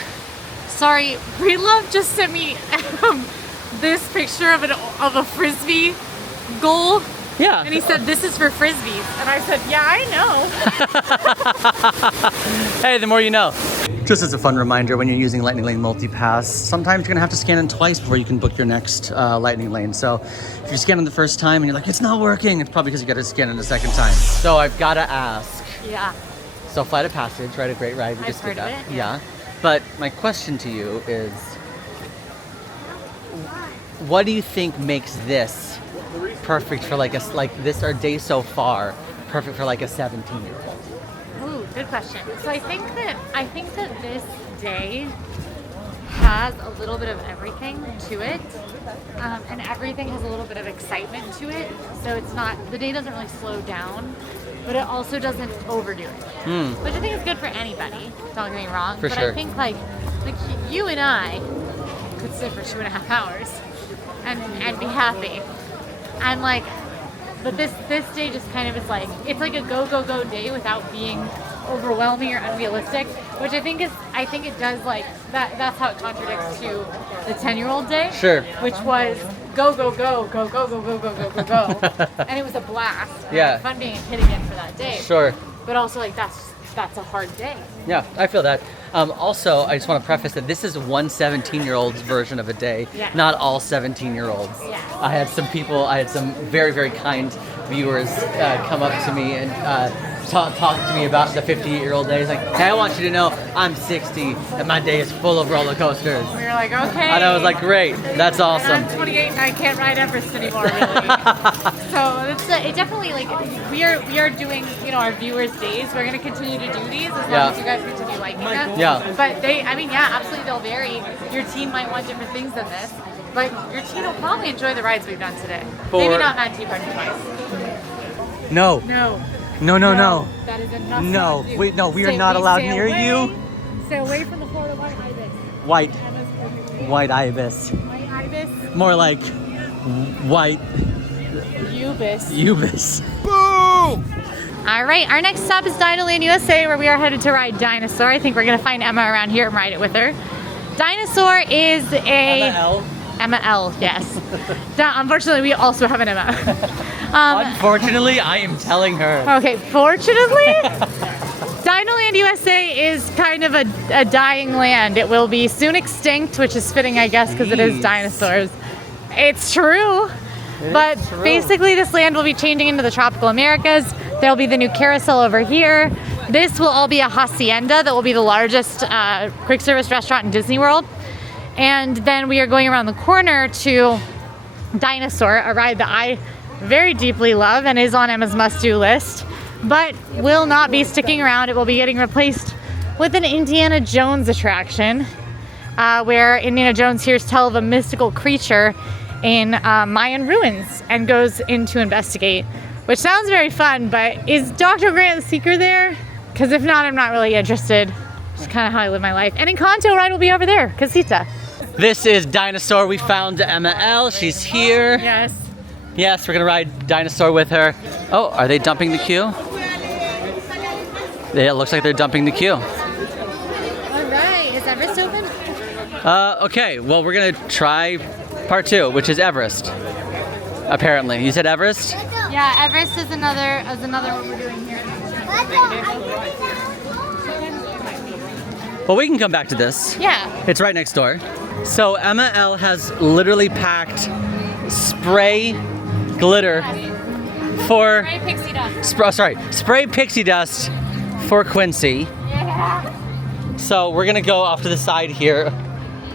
Sorry, Breedlove just sent me this picture of a Frisbee goal. Yeah. And he said, this is for Frisbees. And I said, yeah, I know. Hey, the more you know. Just as a fun reminder, when you're using Lightning Lane Multi-Pass, sometimes you're gonna have to scan in twice before you can book your next Lightning Lane. So if you're scanning the first time and you're like, it's not working, it's probably because you gotta scan in the second time. So I've gotta ask. Yeah. So Flight of Passage, right? A great ride. We just I've did heard that. of it, yeah. But my question to you is, what do you think makes this perfect for like this our day so far perfect for like a 17-year-old? Ooh, good question. So I think that this day has a little bit of everything to it, and everything has a little bit of excitement to it. So it's not, the day doesn't really slow down, but it also doesn't overdo it, which I think is good for anybody. Don't get me wrong, For but sure. I think like you and I could sit for 2.5 hours and be happy. And like, but this day just kind of is like, it's like a go day without being overwhelming or unrealistic, which I think it does like that. That's how it contradicts to the 10-year-old day. Sure. Which was go, go, go, go, go, go, go, go, go, go, go. And it was a blast. And Yeah. I had fun being a kid again for that day. Sure. But also, like, that's a hard day. Yeah, I feel that. Also, I just want to preface that this is one 17-year-old's version of a day, Yeah. not all 17-year-olds. Yeah. I had some very, very kind viewers come up to me and talk to me about the 58-year-old day. It's like, hey, I want you to know I'm 60 and my day is full of roller coasters. We were like, okay. And I was like, great, that's awesome. And I'm 28 and I can't ride Everest anymore, really. So it definitely, like, we are doing, you know, our viewers' days. We're going to continue to do these as long Yeah. as you guys continue liking them. Yeah. But absolutely, they'll vary. Your teen might want different things than this. But your teen will probably enjoy the rides we've done today. Maybe not Mad Tea Party twice. No. No. No. That is a must No. not do. Wait, no, we are not allowed stay near away. you. Stay away from the Florida white ibis. White ibis. White ibis. More like white Ubis. Boom! All right, our next stop is Dinoland, USA, where we are headed to ride Dinosaur. I think we're gonna find Emma around here and ride it with her. Dinosaur is a... Emma L, yes. Unfortunately, we also have an Emma. Unfortunately, I am telling her. Okay, fortunately, Dinoland USA is kind of a dying land. It will be soon extinct, which is fitting, I guess, because it is Jeez. dinosaurs. It's true. But true. basically, this land will be changing into the tropical Americas. There'll be the new carousel over here. This will all be a hacienda that will be the largest quick service restaurant in Disney World. And then we are going around the corner to Dinosaur, a ride that I very deeply love and is on Emma's must-do list, but will not be sticking around. It will be getting replaced with an Indiana Jones attraction, where Indiana Jones hears tell of a mystical creature in Mayan ruins and goes in to investigate, which sounds very fun, but is Dr. Grant Seeker there? Because if not, I'm not really interested. It's kind of how I live my life. And Encanto ride will be over there, Casita. This is Dinosaur. We found Emma L. She's here. Yes. Yes, we're gonna ride Dinosaur with her. Oh, are they dumping the queue? Yeah, it looks like they're dumping the queue. All right, is Everest open? Okay, well, we're gonna try part 2, which is Everest. Apparently, you said Everest? Yeah, Everest is another one we're doing here. Well, we can come back to this. Yeah. It's right next door. So Emma L has literally packed spray glitter for Spray pixie dust. spray pixie dust for Quincy. Yeah. So we're gonna go off to the side here,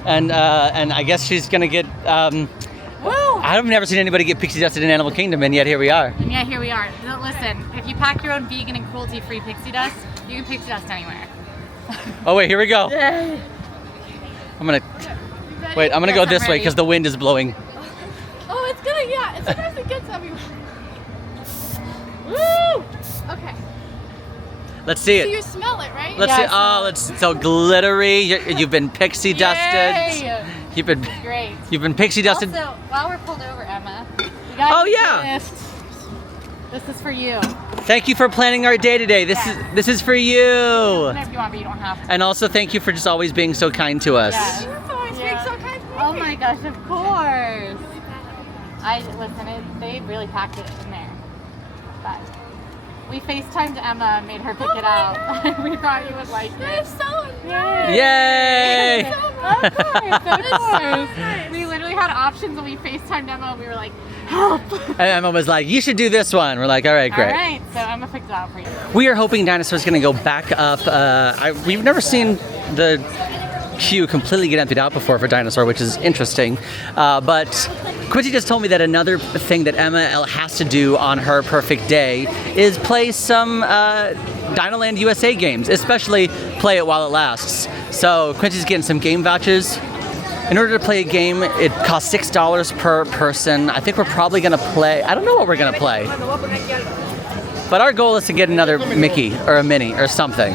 and I guess she's gonna get. Woo! I've never seen anybody get pixie dusted in Animal Kingdom, and yet here we are. And yeah, here we are. No, listen, if you pack your own vegan and cruelty-free pixie dust, you can pixie dust anywhere. Oh wait, here we go. I'm gonna go Yes, this I'm way ready. because the wind is blowing. Oh, it's gonna, yeah, it's sometimes it gets everywhere. Woo! Okay. Let's see So you it. smell it, right? Let's Yeah, see. I smell Oh, it's so glittery. You've been pixie dusted. Yay! You've been Great. pixie dusted. Also, while we're pulled over, Emma, we got Oh, you a yeah. gift. This is for you. Thank you for planning our day today. This is for you. And if you want, but you don't have to. And also thank you for just always being so kind to us. Yes. You're always being so kind to me. Oh my gosh, of course. They really packed it in there. But we FaceTimed Emma and made her pick it out. We thought you would like That it. is so Yay! Of course. We literally had options and we FaceTimed Emma and we were like, help. And Emma was like, you should do this one. We're like, all right, great. All right, so Emma picked it out for you. We are hoping Dinosaur's gonna go back up. We've never seen the queue completely get emptied out before for Dinosaur, which is interesting. But Quincy just told me that another thing that Emma L has to do on her perfect day is play some Dinoland USA games, especially play it while it lasts. So Quincy's getting some game vouchers. In order to play a game, it costs $6 per person. I think we're probably gonna play, I don't know what we're gonna play. But our goal is to get another Mickey or a Minnie or something.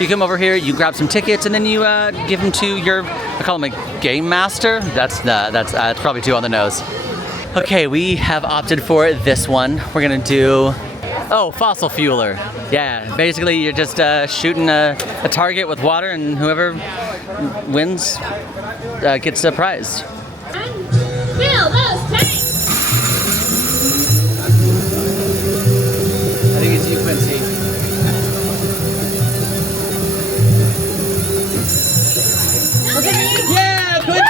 You come over here, you grab some tickets, and then you give them to your, I call him a game master. That's probably too on the nose. Okay, we have opted for this one. We're gonna do, fossil fueler. Yeah, basically you're just shooting a target with water, and whoever wins gets a prize. I think it's you, Quincy. Look at me. Yeah, Quincy!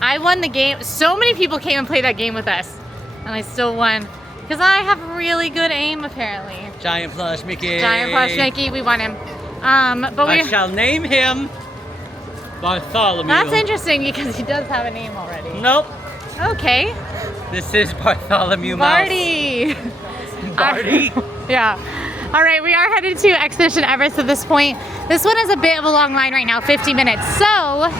I won the game. So many people came and played that game with us, and I still won because I have really good aim, apparently. Giant plush Mickey. Giant plush Mickey, we won him. But I shall name him Bartholomew. That's interesting because he does have a name already. Nope. Okay. This is Bartholomew Mouse. Barty. Barty? Yeah. All right, we are headed to Expedition Everest at this point. This one has a bit of a long line right now, 50 minutes. So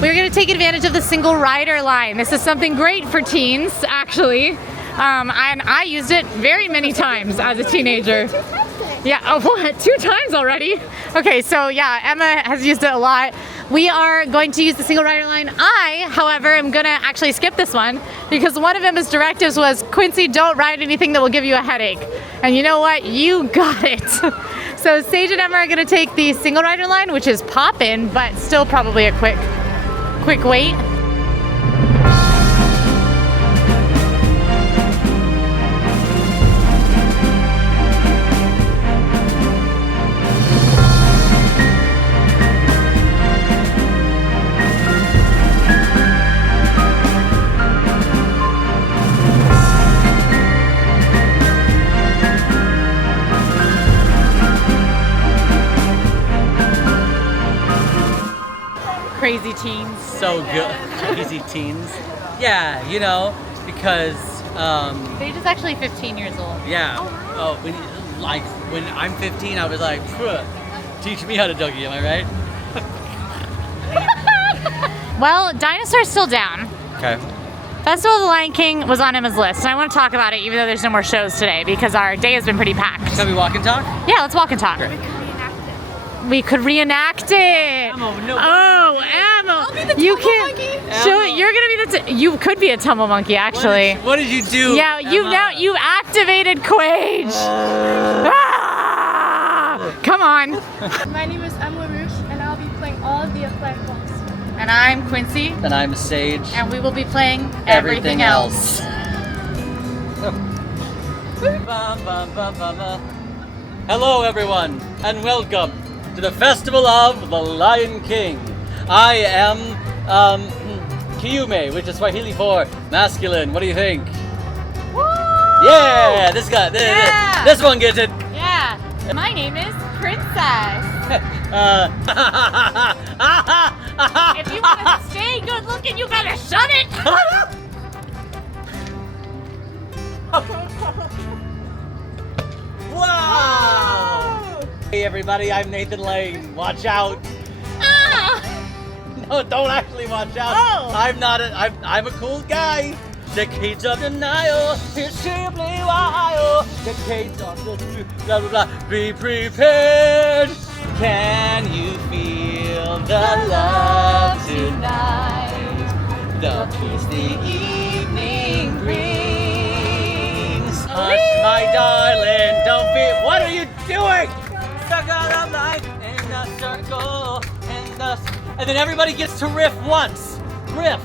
we're gonna take advantage of the single rider line. This is something great for teens, actually. And I used it very many times as a teenager. Yeah, oh, what? 2 times already? Okay, so yeah, Emma has used it a lot. We are going to use the single rider line. I, however, am gonna actually skip this one because one of Emma's directives was, Quincy, don't ride anything that will give you a headache. And you know what? You got it. So Sage and Emma are gonna take the single rider line, which is poppin', but still probably a quick wait. Crazy teens. So good. Crazy teens. Yeah, you know, because Sage is actually 15 years old. yeah. Oh, when I'm 15, I was like, "Phew, teach me how to doggy, am I right? Well, Dinosaur's still down. Okay. Festival of the Lion King was on Emma's list, and I want to talk about it even though there's no more shows today because our day has been pretty packed. Shall we walk and talk? Yeah, let's walk and talk. Great. We could reenact it. Emma, no. Oh, Emma, you can. So you're gonna be you could be a tumble monkey, actually. What did you do? Yeah, you activated Quage. Ah! Come on. My name is Emma Rouge, and I'll be playing all of the athletic balls. And I'm Quincy, And I'm Sage. and we will be playing everything else. Hello, everyone, and welcome to the Festival of the Lion King. I am Kiume, which is Swahili for masculine. What do you think? Woo! Yeah, this guy. Yeah. This one gets it. Yeah. My name is Princess. If you want to stay good looking, you better shut it. Wow! Hey everybody, I'm Nathan Lane. Watch out! Ah! No, don't actually watch out. Oh. I'm a cool guy. Decades of denial is simply wild. Decades of the blah blah blah. Be prepared. Can you feel the love tonight? The peace the evening brings. Hush, my darling, don't be. What are you doing? Circle of life in the circle and then everybody gets to riff once. Riff.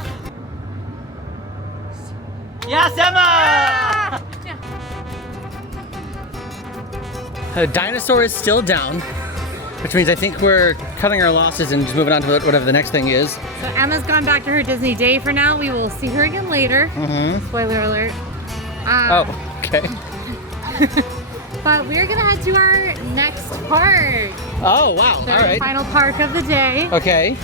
Yes, Emma! The dinosaur is still down, which means I think we're cutting our losses and just moving on to whatever the next thing is. So Emma's gone back to her Disney day for now. We will see her again later. Mm-hmm. Spoiler alert. Oh, okay. But we're gonna head to our next park. Oh, wow. The All right. final park of the day. Okay.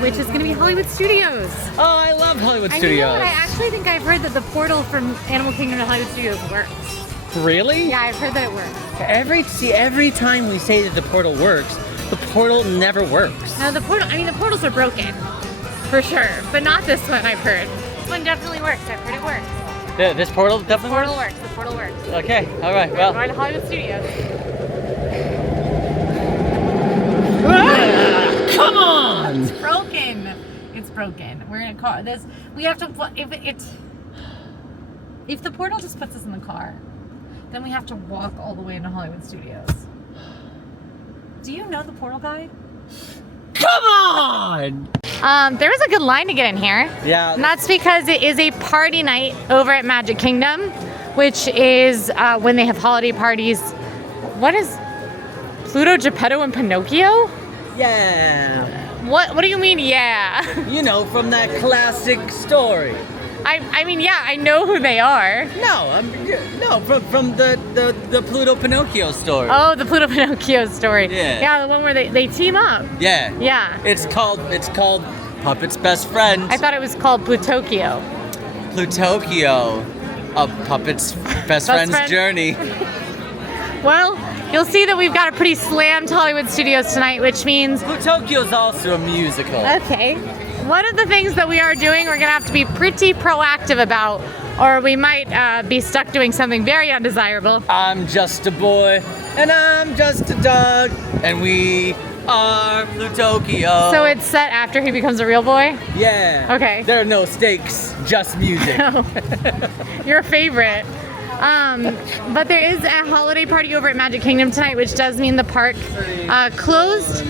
Which is gonna be Hollywood Studios. Oh, I love Hollywood And Studios. you know what? I actually think I've heard that the portal from Animal Kingdom to Hollywood Studios works. Really? Yeah, I've heard that it works. Every time we say that the portal works, the portal never works. No, the portals are broken. For sure. But not this one, I've heard. This one definitely works. I've heard it works. This portal definitely The portal works. The portal works. Okay, all right, We're well. going to Hollywood Studios. Come on! It's broken. It's broken. We're gonna call this. We have to. If the portal just puts us in the car, then we have to walk all the way into Hollywood Studios. Do you know the portal guy? Come on! There was a good line to get in here. Yeah. And that's because it is a party night over at Magic Kingdom, which is when they have holiday parties. What is Pluto, Geppetto, and Pinocchio? Yeah. What do you mean, yeah? You know, from that classic story. I mean, yeah, I know who they are. No, from the Pluto Pinocchio story. Oh, the Pluto Pinocchio story. Yeah. Yeah, the one where they team up. Yeah. Yeah. It's called Puppet's Best Friend. I thought it was called Plutokyo. Plutokyo, a puppet's best friend's friend. journey. Well, you'll see that we've got a pretty slammed Hollywood Studios tonight, which means... Plutokyo's also a musical. Okay. One of the things that we are doing, we're going to have to be pretty proactive about, or we might be stuck doing something very undesirable. I'm just a boy, and I'm just a dog, and we are Plutokyo. So it's set after he becomes a real boy? Yeah. Okay. There are no stakes, just music. Your favorite. But there is a holiday party over at Magic Kingdom tonight, which does mean the park closed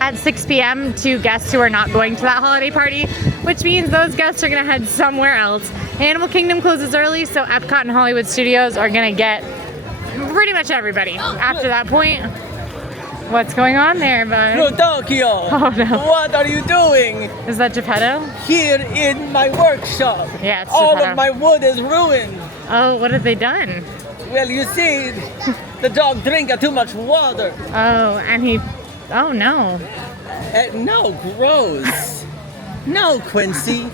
at 6 p.m. to guests who are not going to that holiday party, which means those guests are going to head somewhere else. Animal Kingdom closes early, so Epcot and Hollywood Studios are going to get pretty much everybody after that point. What's going on there, bud? Plutokyo! Oh, no. What are you doing? Is that Geppetto? Here in my workshop. Yeah, it's all Geppetto. of my wood is ruined. Oh, what have they done? Well, you see, the dog drank too much water. Oh, and he... Oh, no. No, gross. No, Quincy.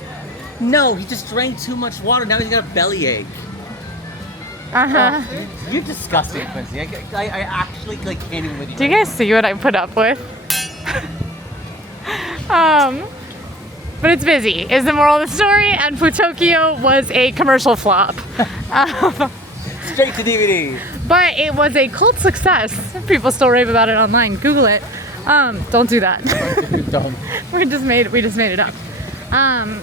No, he just drank too much water. Now he's got a bellyache. Uh-huh. Oh, you're disgusting, Quincy. I actually can't even with you. Do you guys see what I put up with? But it's busy, is the moral of the story, and Plutokyo was a commercial flop. Straight to DVD. But it was a cult success. People still rave about it online. Google it. Don't do that. Dumb. we just made it up.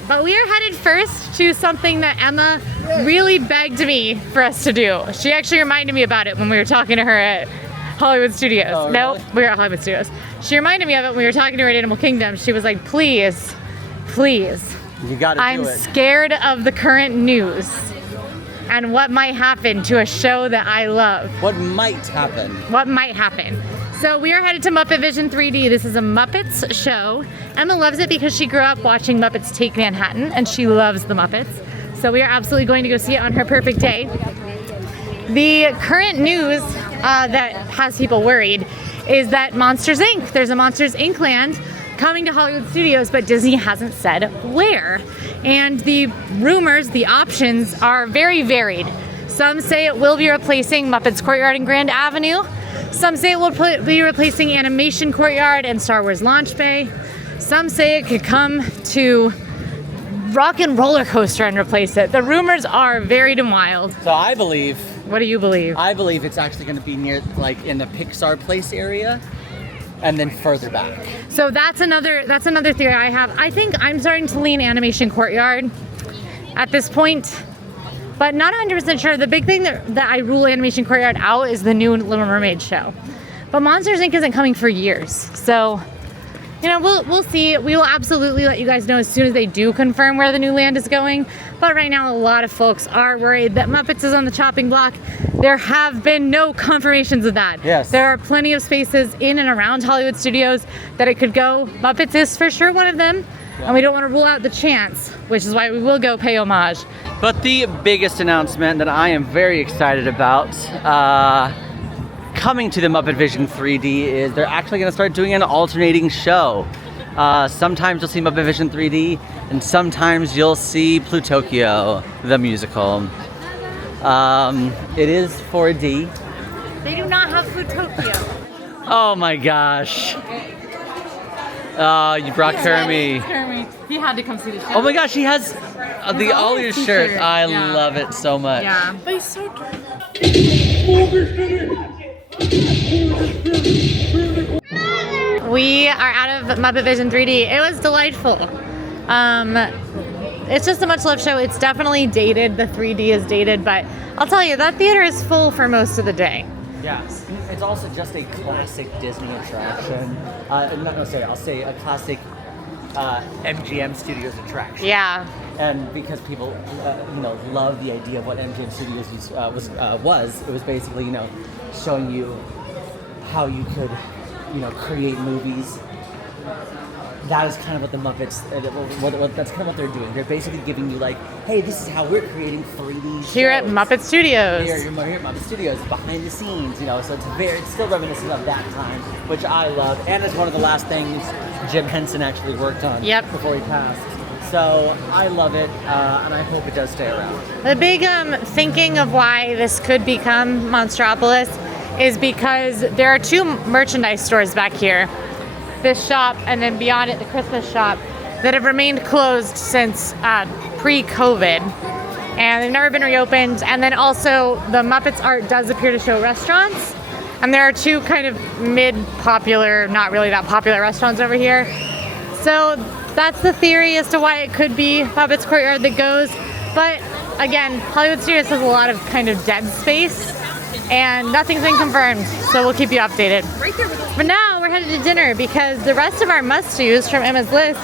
But we are headed first to something that Emma really begged me for us to do. She actually reminded me about it when we were talking to her at Hollywood Studios. Oh, No, really? we were at Hollywood Studios. She reminded me of it when we were talking to her at Animal Kingdom. She was like, please, You gotta I'm do it. scared of the current news and what might happen to a show that I love. What might happen? What might happen. So we are headed to Muppet Vision 3D. This is a Muppets show. Emma loves it because she grew up watching Muppets Take Manhattan and she loves the Muppets. So we are absolutely going to go see it on her perfect day. The current news that has people worried is that Monsters Inc. There's a Monsters Inc. land coming to Hollywood Studios, but Disney hasn't said where. And the rumors, the options are very varied. Some say it will be replacing Muppets Courtyard and Grand Avenue. Some say it will be replacing Animation Courtyard and Star Wars Launch Bay. Some say it could come to Rock and Roller Coaster and replace it. The rumors are varied and wild. So I believe What do you believe? it's actually going to be near, like, in the Pixar Place area, and then further back. So that's another theory I have. I think I'm starting to lean Animation Courtyard at this point, but not 100% sure. The big thing that I rule Animation Courtyard out is the new Little Mermaid show. But Monsters Inc. isn't coming for years, so you know, we'll see. We will absolutely let you guys know as soon as they do confirm where the new land is going. But right now, a lot of folks are worried that Muppets is on the chopping block. There have been no confirmations of that. Yes. There are plenty of spaces in and around Hollywood Studios that it could go. Muppets is for sure one of them. And we don't want to rule out the chance, which is why we will go pay homage. But the biggest announcement that I am very excited about coming to the Muppet Vision 3D is they're actually going to start doing an alternating show. Sometimes you'll see Muppet Vision 3D, and sometimes you'll see Plutokyo, the musical. It is 4D. They do not have Plutokyo. Oh my gosh. Oh, you brought Kermie. He had to come see the show. Oh my gosh, he has the AllEars shirt. t-shirt. I Yeah. love it so much. Yeah. But he's so dirty. We are out of Muppet Vision 3D. It was delightful. It's just a much loved show. It's definitely dated. The 3D is dated, but I'll tell you, that theater is full for most of the day. Yeah, it's also just a classic Disney attraction. I'll say a classic MGM Studios attraction. Yeah. And because people, love the idea of what MGM Studios was, it was basically, showing you how you could, create movies. That is kind of what the Muppets, that's kind of what they're doing. They're basically giving you like, hey, this is how we're creating 3D shows. Here at Muppet Studios. Here at Muppet Studios, behind the scenes, so it's still reminiscent of that time, which I love. And it's one of the last things Jim Henson actually worked on before he passed. So I love it, and I hope it does stay around. The big thinking of why this could become Monstropolis is because there are 2 merchandise stores back here. This shop and then beyond it the Christmas shop that have remained closed since pre-COVID, and they've never been reopened. And then also the Muppets art does appear to show restaurants, and there are 2 kind of mid-popular, not really that popular restaurants over here. So that's the theory as to why it could be Muppets Courtyard that goes. But again, Hollywood Studios has a lot of kind of dead space, and nothing's been confirmed, so we'll keep you updated. But now we're headed to dinner because the rest of our must-dos from Emma's list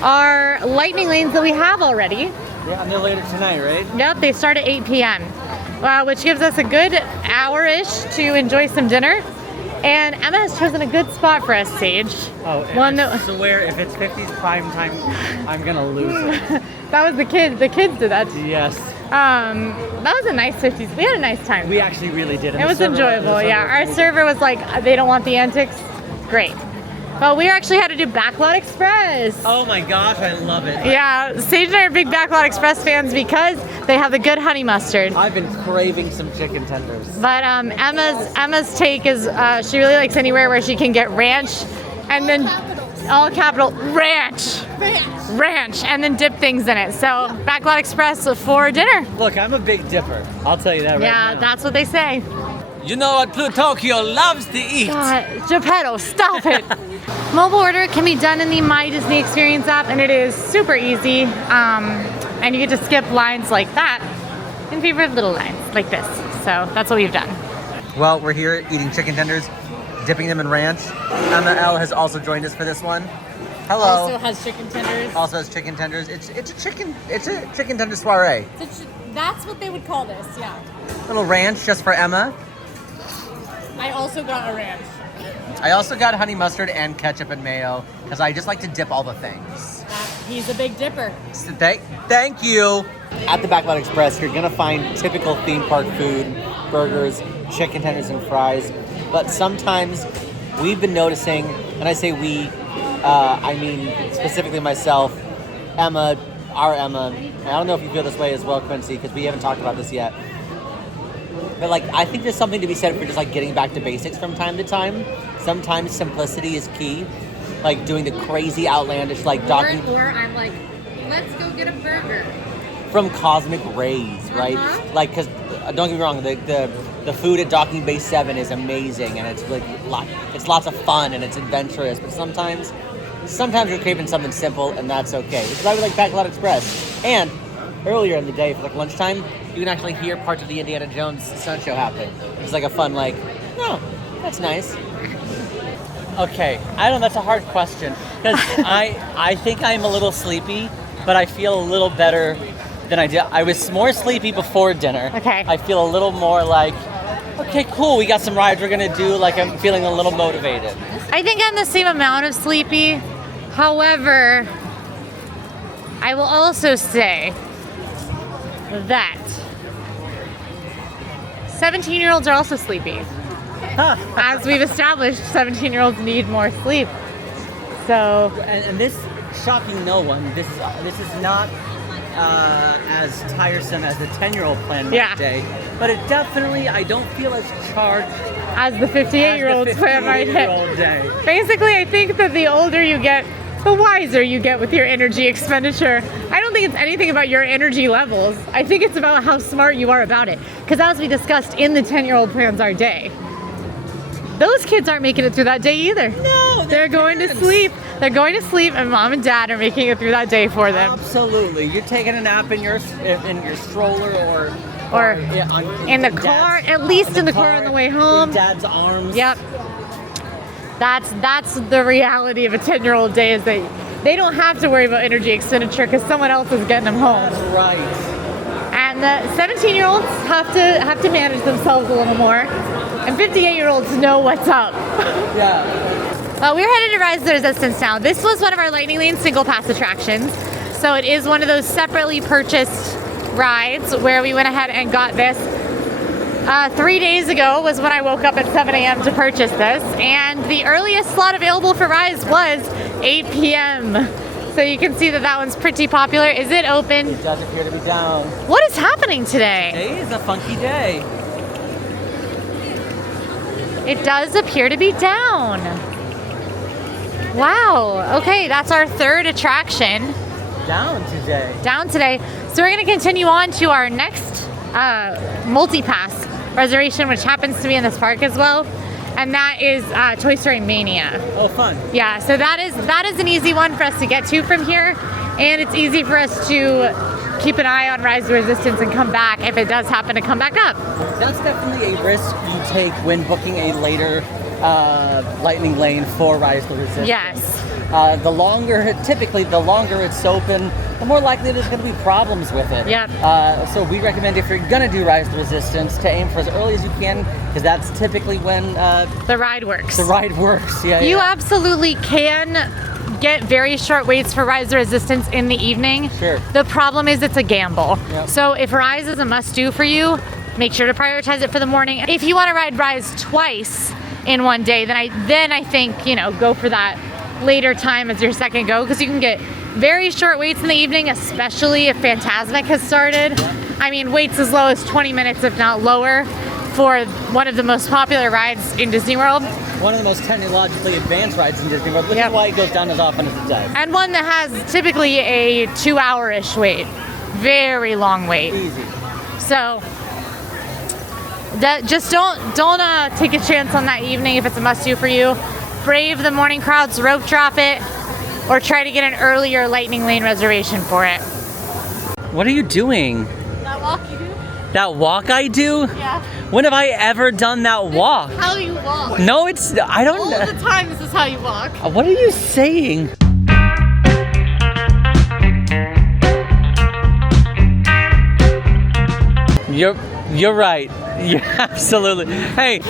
are lightning lanes that we have already. Yeah, and they're later tonight, right? Yep, they start at 8 p.m., which gives us a good hour-ish to enjoy some dinner. And Emma has chosen a good spot for us, Sage. Oh, I swear if it's 50s prime time, I'm gonna lose it. That was the kids. The kids did that. Yes. That was a nice 50s. We had a nice time. We actually really did. It was enjoyable, yeah. Our server was like, they don't want the antics. Great. But we actually had to do Backlot Express. Oh my gosh, I love it. Yeah, Sage and I are big Backlot Express fans because they have the good honey mustard. I've been craving some chicken tenders. But Emma's take is she really likes anywhere where she can get ranch and then all capital ranch, and then dip things in it. So Backlot Express for dinner. Look, I'm a big dipper. I'll tell you that right now. Yeah, that's what they say. You know what Plutokyo loves to eat. God, Geppetto, stop it. Mobile order can be done in the My Disney Experience app, and it is super easy. And you get to skip lines like that in favor of little lines like this. So that's what we've done. Well, we're here eating chicken tenders, dipping them in ranch. Emma L has also joined us for this one. Hello. Also has chicken tenders. Also has chicken tenders. It's a chicken tender soiree. That's what they would call this, yeah. Little ranch just for Emma. I also got a ranch. I also got honey mustard and ketchup and mayo because I just like to dip all the things. He's a big dipper. So thank you. At the Backlot Express, you're gonna find typical theme park food, burgers, chicken tenders, and fries. But sometimes we've been noticing, and I say we, I mean specifically myself, Emma, our Emma. I don't know if you feel this way as well, Quincy, because we haven't talked about this yet. But like, I think there's something to be said for just like getting back to basics from time to time. Sometimes simplicity is key. Like doing the crazy outlandish like docking. Or I'm like, let's go get a burger. From Cosmic Rays, right? Like, because don't get me wrong, the food at Docking Bay 7 is amazing, and it's like it's lots of fun and it's adventurous. But sometimes you're craving something simple, and that's okay. Which is why we like Backlot Express. And earlier in the day, for like lunchtime, you can actually hear parts of the Indiana Jones stunt show happen. It's like a fun, like, oh, that's nice. Okay, I don't know, that's a hard question. Because I think I'm a little sleepy, but I feel a little better than I did. I was more sleepy before dinner. Okay. I feel a little more like, okay, cool, we got some rides we're gonna do, like I'm feeling a little motivated. I think I'm the same amount of sleepy. However, I will also say that 17-year-olds are also sleepy. As we've established, 17-year-olds need more sleep. So, and this, shocking no one, this is not as tiresome as the 10-year-old plan that day, but it definitely, I don't feel as charged as the 58-year-old's plan might hit. Day. Basically, I think that the older you get, the wiser you get with your energy expenditure. I don't think it's anything about your energy levels. I think it's about how smart you are about it. Because as we discussed in the 10-year-old plans our day, those kids aren't making it through that day either. No, they're going to sleep. They're going to sleep, and mom and dad are making it through that day for them. Absolutely. You're taking a nap in your stroller or or in the Dad's- car, at least in the car on the way home. in Dad's arms. Yep. That's the reality of a 10-year-old day, is that they don't have to worry about energy expenditure because someone else is getting them home. That's right. And the 17-year-olds have to manage themselves a little more, and 58-year-olds know what's up. Yeah. We're headed to Rise the Resistance now. This was one of our Lightning Lane single pass attractions, so it is one of those separately purchased rides where we went ahead and got this. 3 days ago was when I woke up at 7 a.m. to purchase this, and the earliest slot available for Rise was 8 p.m. So you can see that one's pretty popular. Is it open? It does appear to be down. What is happening today? Today is a funky day. It does appear to be down. Wow. Okay, that's our third attraction. Down today. Down today. So we're going to continue on to our next multi-pass reservation, which happens to be in this park as well, and that is Toy Story Mania. Oh, fun. Yeah, so that is an easy one for us to get to from here, and it's easy for us to keep an eye on Rise the Resistance and come back if it does happen to come back up. That's definitely a risk you take when booking a later Lightning Lane for Rise the Resistance. Yes. Typically the longer it's open, the more likely there's going to be problems with it. Yep. So we recommend, if you're going to do Rise the Resistance, to aim for as early as you can, because that's typically when The ride works. the ride works. Yeah. You yeah. absolutely can get very short waits for Rise the Resistance in the evening. Sure. The problem is it's a gamble. Yep. So if Rise is a must-do for you, make sure to prioritize it for the morning. If you want to ride Rise twice in one day, then I think, go for that later time as your second go, because you can get very short waits in the evening, especially if Fantasmic has started. I mean, waits as low as 20 minutes, if not lower, for one of the most popular rides in Disney World. One of the most technologically advanced rides in Disney World, which Yep. is why it goes down as often as it does. And one that has typically a 2-hour-ish wait. Very long wait. Easy. So just don't take a chance on that evening if it's a must-do for you. Brave the morning crowds, rope drop it, or try to get an earlier Lightning Lane reservation for it. What are you doing? That walk you do? That walk I do? Yeah. When have I ever done that walk? How you walk. No, I don't All the time this is how you walk. What are you saying? You're right. Yeah, absolutely. Hey,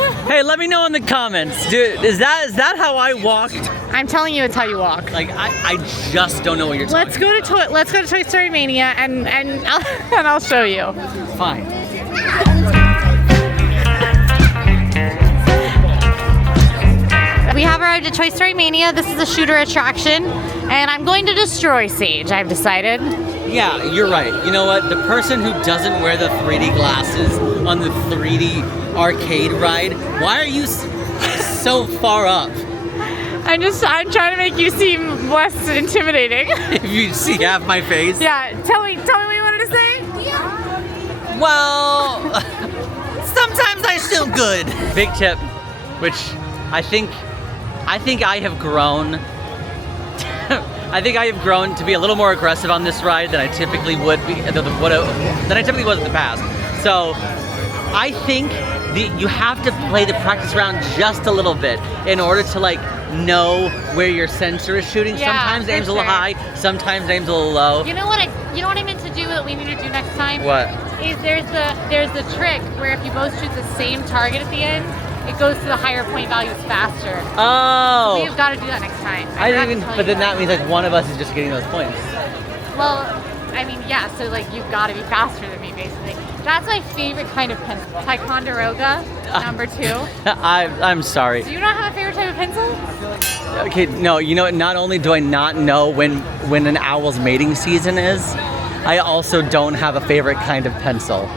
let me know in the comments. Dude, is that how I walk? I'm telling you, it's how you walk. Like I just don't know what you're Let's talking go to Toy Story Mania and I'll show you. about. Fine. We have arrived at Toy Story Mania. This is a shooter attraction, and I'm going to destroy Sage, I've decided. Yeah, you're right. You know what? The person who doesn't wear the 3D glasses on the 3D arcade ride, why are you so far up? I'm trying to make you seem less intimidating. If you see half my face. Yeah, tell me what you wanted to say. Well, sometimes I still good. Big tip, which I think I have grown. I think I have grown to be a little more aggressive on this ride than I typically would be, than I typically was in the past. So I think you have to play the practice round just a little bit in order to know where your sensor is shooting. Yeah, sometimes for aim's a little sure. high, sometimes aim's a little low. You know what I meant to do that we need to do next time? What? Is there's the trick where if you both shoot the same target at the end, it goes to the higher point values faster. Oh. We've got to do that next time. I forgot didn't to even, tell but you then that means one of us is just getting those points. Well, I mean, yeah, so you've got to be faster than me, basically. That's my favorite kind of pencil. Ticonderoga, number 2. I'm sorry. Do you not have a favorite type of pencil? Okay, no, you know what? Not only do I not know when an owl's mating season is, I also don't have a favorite kind of pencil.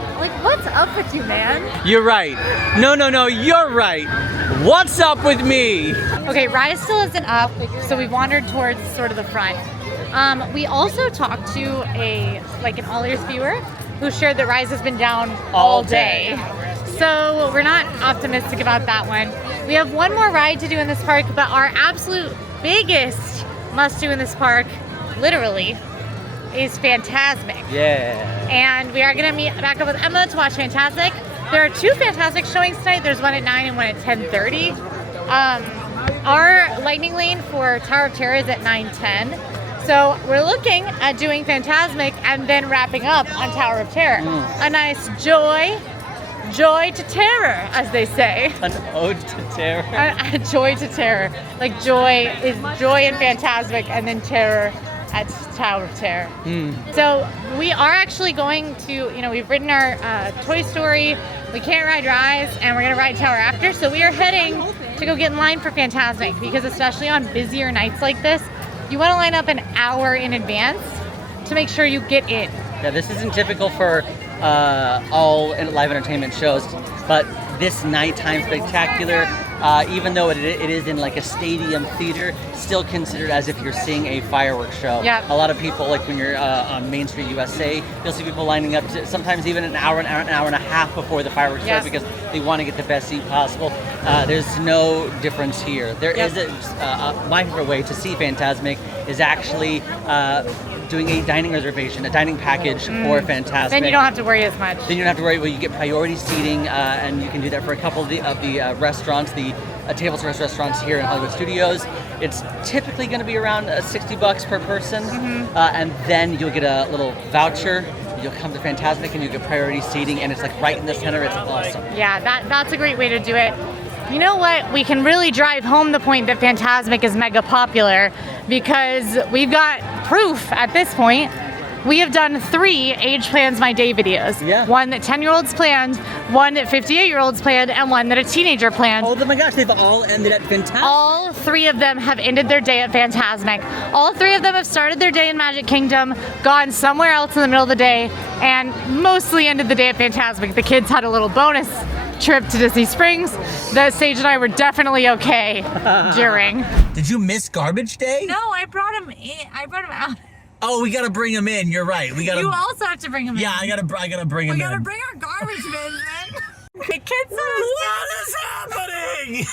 What's up with you, man? You're right. No, you're right. What's up with me? Okay, Rise still isn't up, so we've wandered towards sort of the front. We also talked to an AllEars viewer who shared that Rise has been down all day. So we're not optimistic about that one. We have one more ride to do in this park, but our absolute biggest must-do in this park, literally, is Fantasmic. Yeah. And we are going to meet back up with Emma to watch Fantasmic. There are 2 Fantasmic showings tonight. There's one at 9 and one at 10:30. Our lightning lane for Tower of Terror is at 9:10. So we're looking at doing Fantasmic and then wrapping up on Tower of Terror. A nice joy to terror, as they say. An ode to terror. A joy to terror. Like joy is joy in Fantasmic and then terror at Tower of Terror. So we are actually going to, we've ridden our Toy Story, We Can't Ride Rise, and we're gonna ride Tower after. So we are heading to go get in line for Fantasmic, because especially on busier nights like this, you wanna line up an hour in advance to make sure you get in. Yeah, this isn't typical for all live entertainment shows, but this nighttime spectacular, even though it is in like a stadium theater, still considered as if you're seeing a fireworks show. Yeah. A lot of people, like when you're on Main Street USA, you'll see people lining up to sometimes even an hour and a half before the fireworks show, because they want to get the best seat possible. There's no difference here. There is my favorite way to see Fantasmic is actually doing a dining reservation, a dining package for Fantasmic. Then you don't have to worry as much. Then you don't have to worry. Well, you get priority seating, and you can do that for a couple of the restaurants, the table service restaurants here in Hollywood Studios. It's typically going to be around $60 per person, and then you'll get a little voucher. You'll come to Fantasmic and you get priority seating, and it's like right in the center. It's awesome. Yeah, that's a great way to do it. You know what? We can really drive home the point that Fantasmic is mega popular, because we've got proof at this point. We have done 3 Age Plans My Day videos. Yeah. One that 10-year-olds planned, one that 58-year-olds planned, and one that a teenager planned. Oh my gosh, they've all ended at Fantasmic. All 3 of them have ended their day at Fantasmic. All 3 of them have started their day in Magic Kingdom, gone somewhere else in the middle of the day, and mostly ended the day at Fantasmic. The kids had a little bonus trip to Disney Springs that Sage and I were definitely okay during. Did you miss Garbage Day? No, I brought him in. I brought him out. Oh, we gotta bring him in. You're right. We gotta. You also have to bring him in. Yeah, I gotta bring him in. We gotta bring our garbage bins in. The kids What is happening?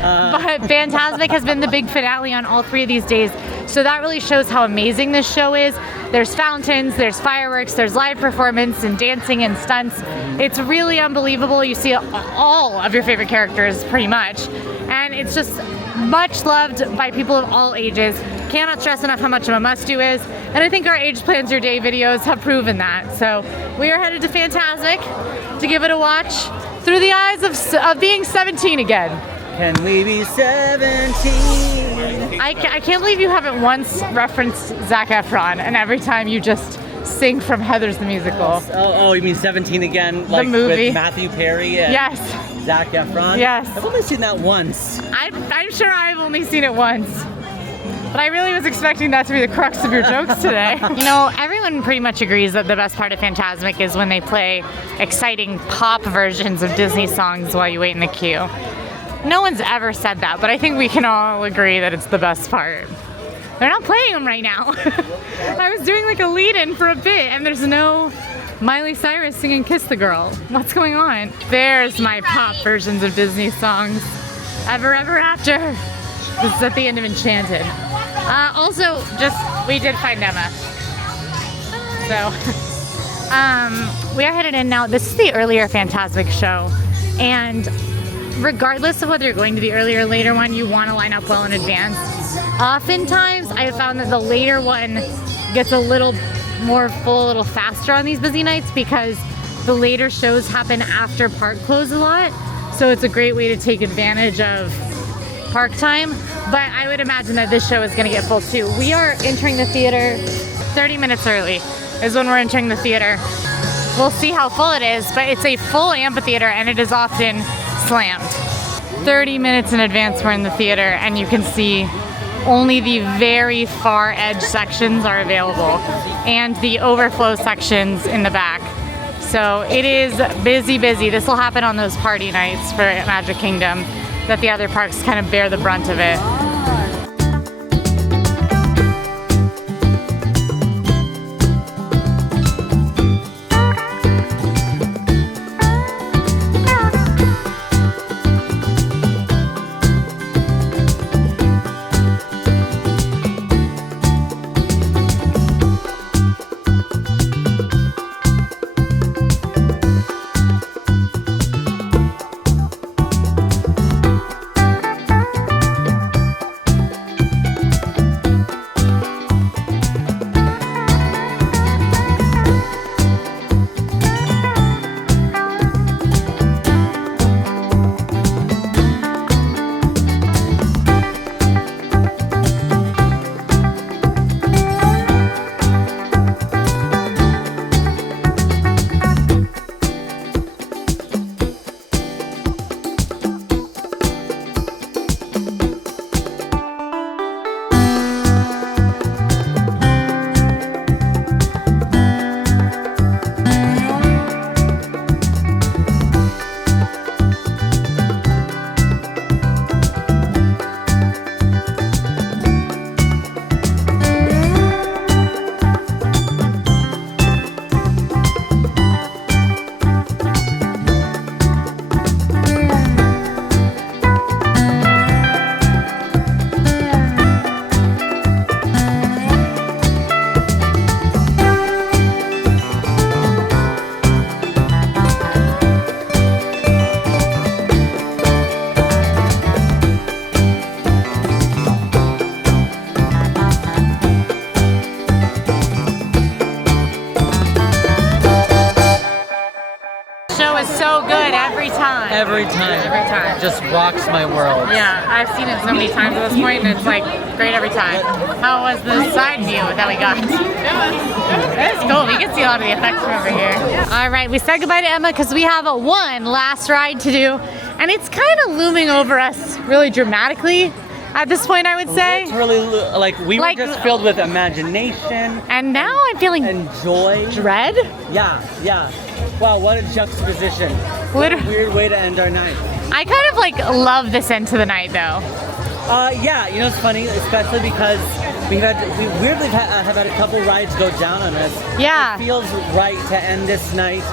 But Fantasmic has been the big finale on all 3 of these days, so that really shows how amazing this show is. There's fountains, there's fireworks, there's live performance and dancing and stunts. It's really unbelievable. You see all of your favorite characters pretty much, and it's just much loved by people of all ages. Cannot stress enough how much of a must-do is, and I think our Age Plans Your Day videos have proven that. So we are headed to Fantasmic to give it a watch through the eyes of being 17 again. Can we be 17? I can't believe you haven't once referenced Zac Efron, and every time you just sing from Heathers the Musical. Oh, you mean 17 again? Like movie. With Matthew Perry and Yes. Zac Efron? Yes. I've only seen that once. I'm sure I've only seen it once. But I really was expecting that to be the crux of your jokes today. You know, everyone pretty much agrees that the best part of Fantasmic is when they play exciting pop versions of Disney songs while you wait in the queue. No one's ever said that, but I think we can all agree that it's the best part. They're not playing them right now. I was doing like a lead-in for a bit, and there's no Miley Cyrus singing Kiss the Girl. What's going on? There's my pop versions of Disney songs. Ever, ever after. This is at the end of Enchanted. Also, we did find Emma. So, we are headed in now. This is the earlier Fantasmic show, and regardless of whether you're going to the earlier or later one, you want to line up well in advance. Oftentimes, I have found that the later one gets a little more full, a little faster on these busy nights, because the later shows happen after park close a lot, so it's a great way to take advantage of park time. But I would imagine that this show is going to get full too. We are entering the theater 30 minutes early is when we're entering the theater. We'll see how full it is, but it's a full amphitheater and it is often slammed. 30 minutes in advance we're in the theater, and you can see only the very far edge sections are available and the overflow sections in the back. So it is busy. This will happen on those party nights for Magic Kingdom, that the other parks kind of bear the brunt of it. every time. Every time. Every time. Just rocks my world. Yeah, I've seen it so many times at this point, and it's like great every time. How was the side view that we got? It's cool. We can see a lot of the effects from over here. All right, we said goodbye to Emma because we have one last ride to do, and it's kind of looming over us really dramatically at this point, I would say. It's really like we were just filled with imagination And now I'm feeling and joy. dread. Yeah. Wow, what a juxtaposition. What a weird way to end our night. I kind of like love this end to the night though. Yeah, you know it's funny, especially because we weirdly have had a couple rides go down on us. Yeah. It feels right to end this night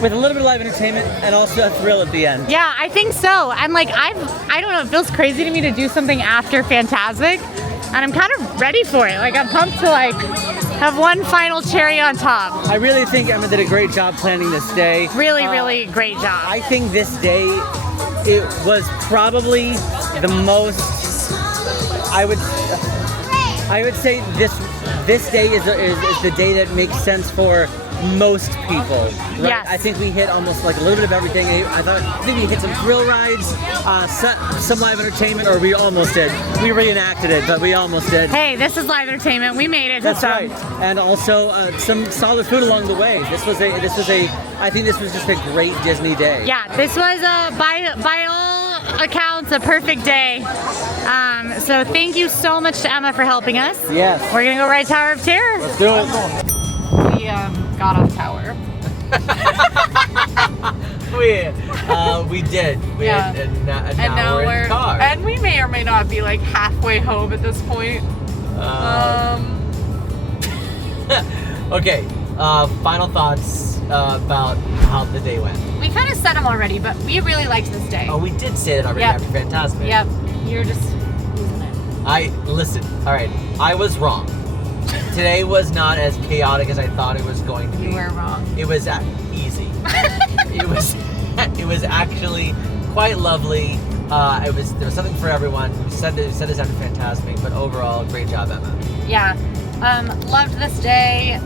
with a little bit of live entertainment and also a thrill at the end. Yeah, I think so. And like I don't know, it feels crazy to me to do something after Fantasmic, and I'm kind of ready for it. Like I'm pumped to like have one final cherry on top. I really think Emma did a great job planning this day. Really great job. I think this day, it was probably the most, I would say this day is the day that makes sense for most people, right? Yes. I think we hit almost like a little bit of everything. I think we hit some thrill rides, some live entertainment, or we almost did. We reenacted it, but we almost did. Hey, this is live entertainment. We made it. That's right. And also some solid food along the way. I think this was just a great Disney day. Yeah, this was by all accounts a perfect day. So thank you so much to Emma for helping us. Yes. We're gonna go ride Tower of Terror. Let's do it. We got off Tower. We did. Yeah. And And now we're in the car. and we may or may not be like halfway home at this point. Okay. Final thoughts about how the day went. We kind of said them already, but we really liked this day. Oh, we did say it already. Yep. After Fantasmic. Yep, you're just losing it. Listen. All right. I was wrong. Today was not as chaotic as I thought it was going to be. You were wrong. It was easy. It was actually quite lovely. There was something for everyone. We said this after Fantasmic, but overall, great job, Emma. Yeah, loved this day.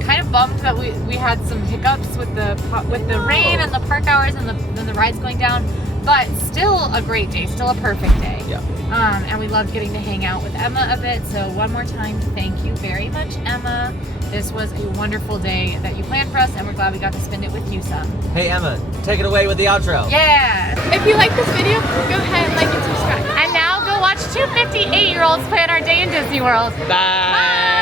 Kind of bummed that we had some hiccups with the rain and the park hours and the rides going down, but still a great day, still a perfect day. Yeah. And we loved getting to hang out with Emma a bit. So one more time, thank you very much, Emma. This was a wonderful day that you planned for us, and we're glad we got to spend it with you some. Hey, Emma, take it away with the outro. Yeah. If you like this video, go ahead and like and subscribe. And now go watch two 58-year-olds plan our day in Disney World. Bye.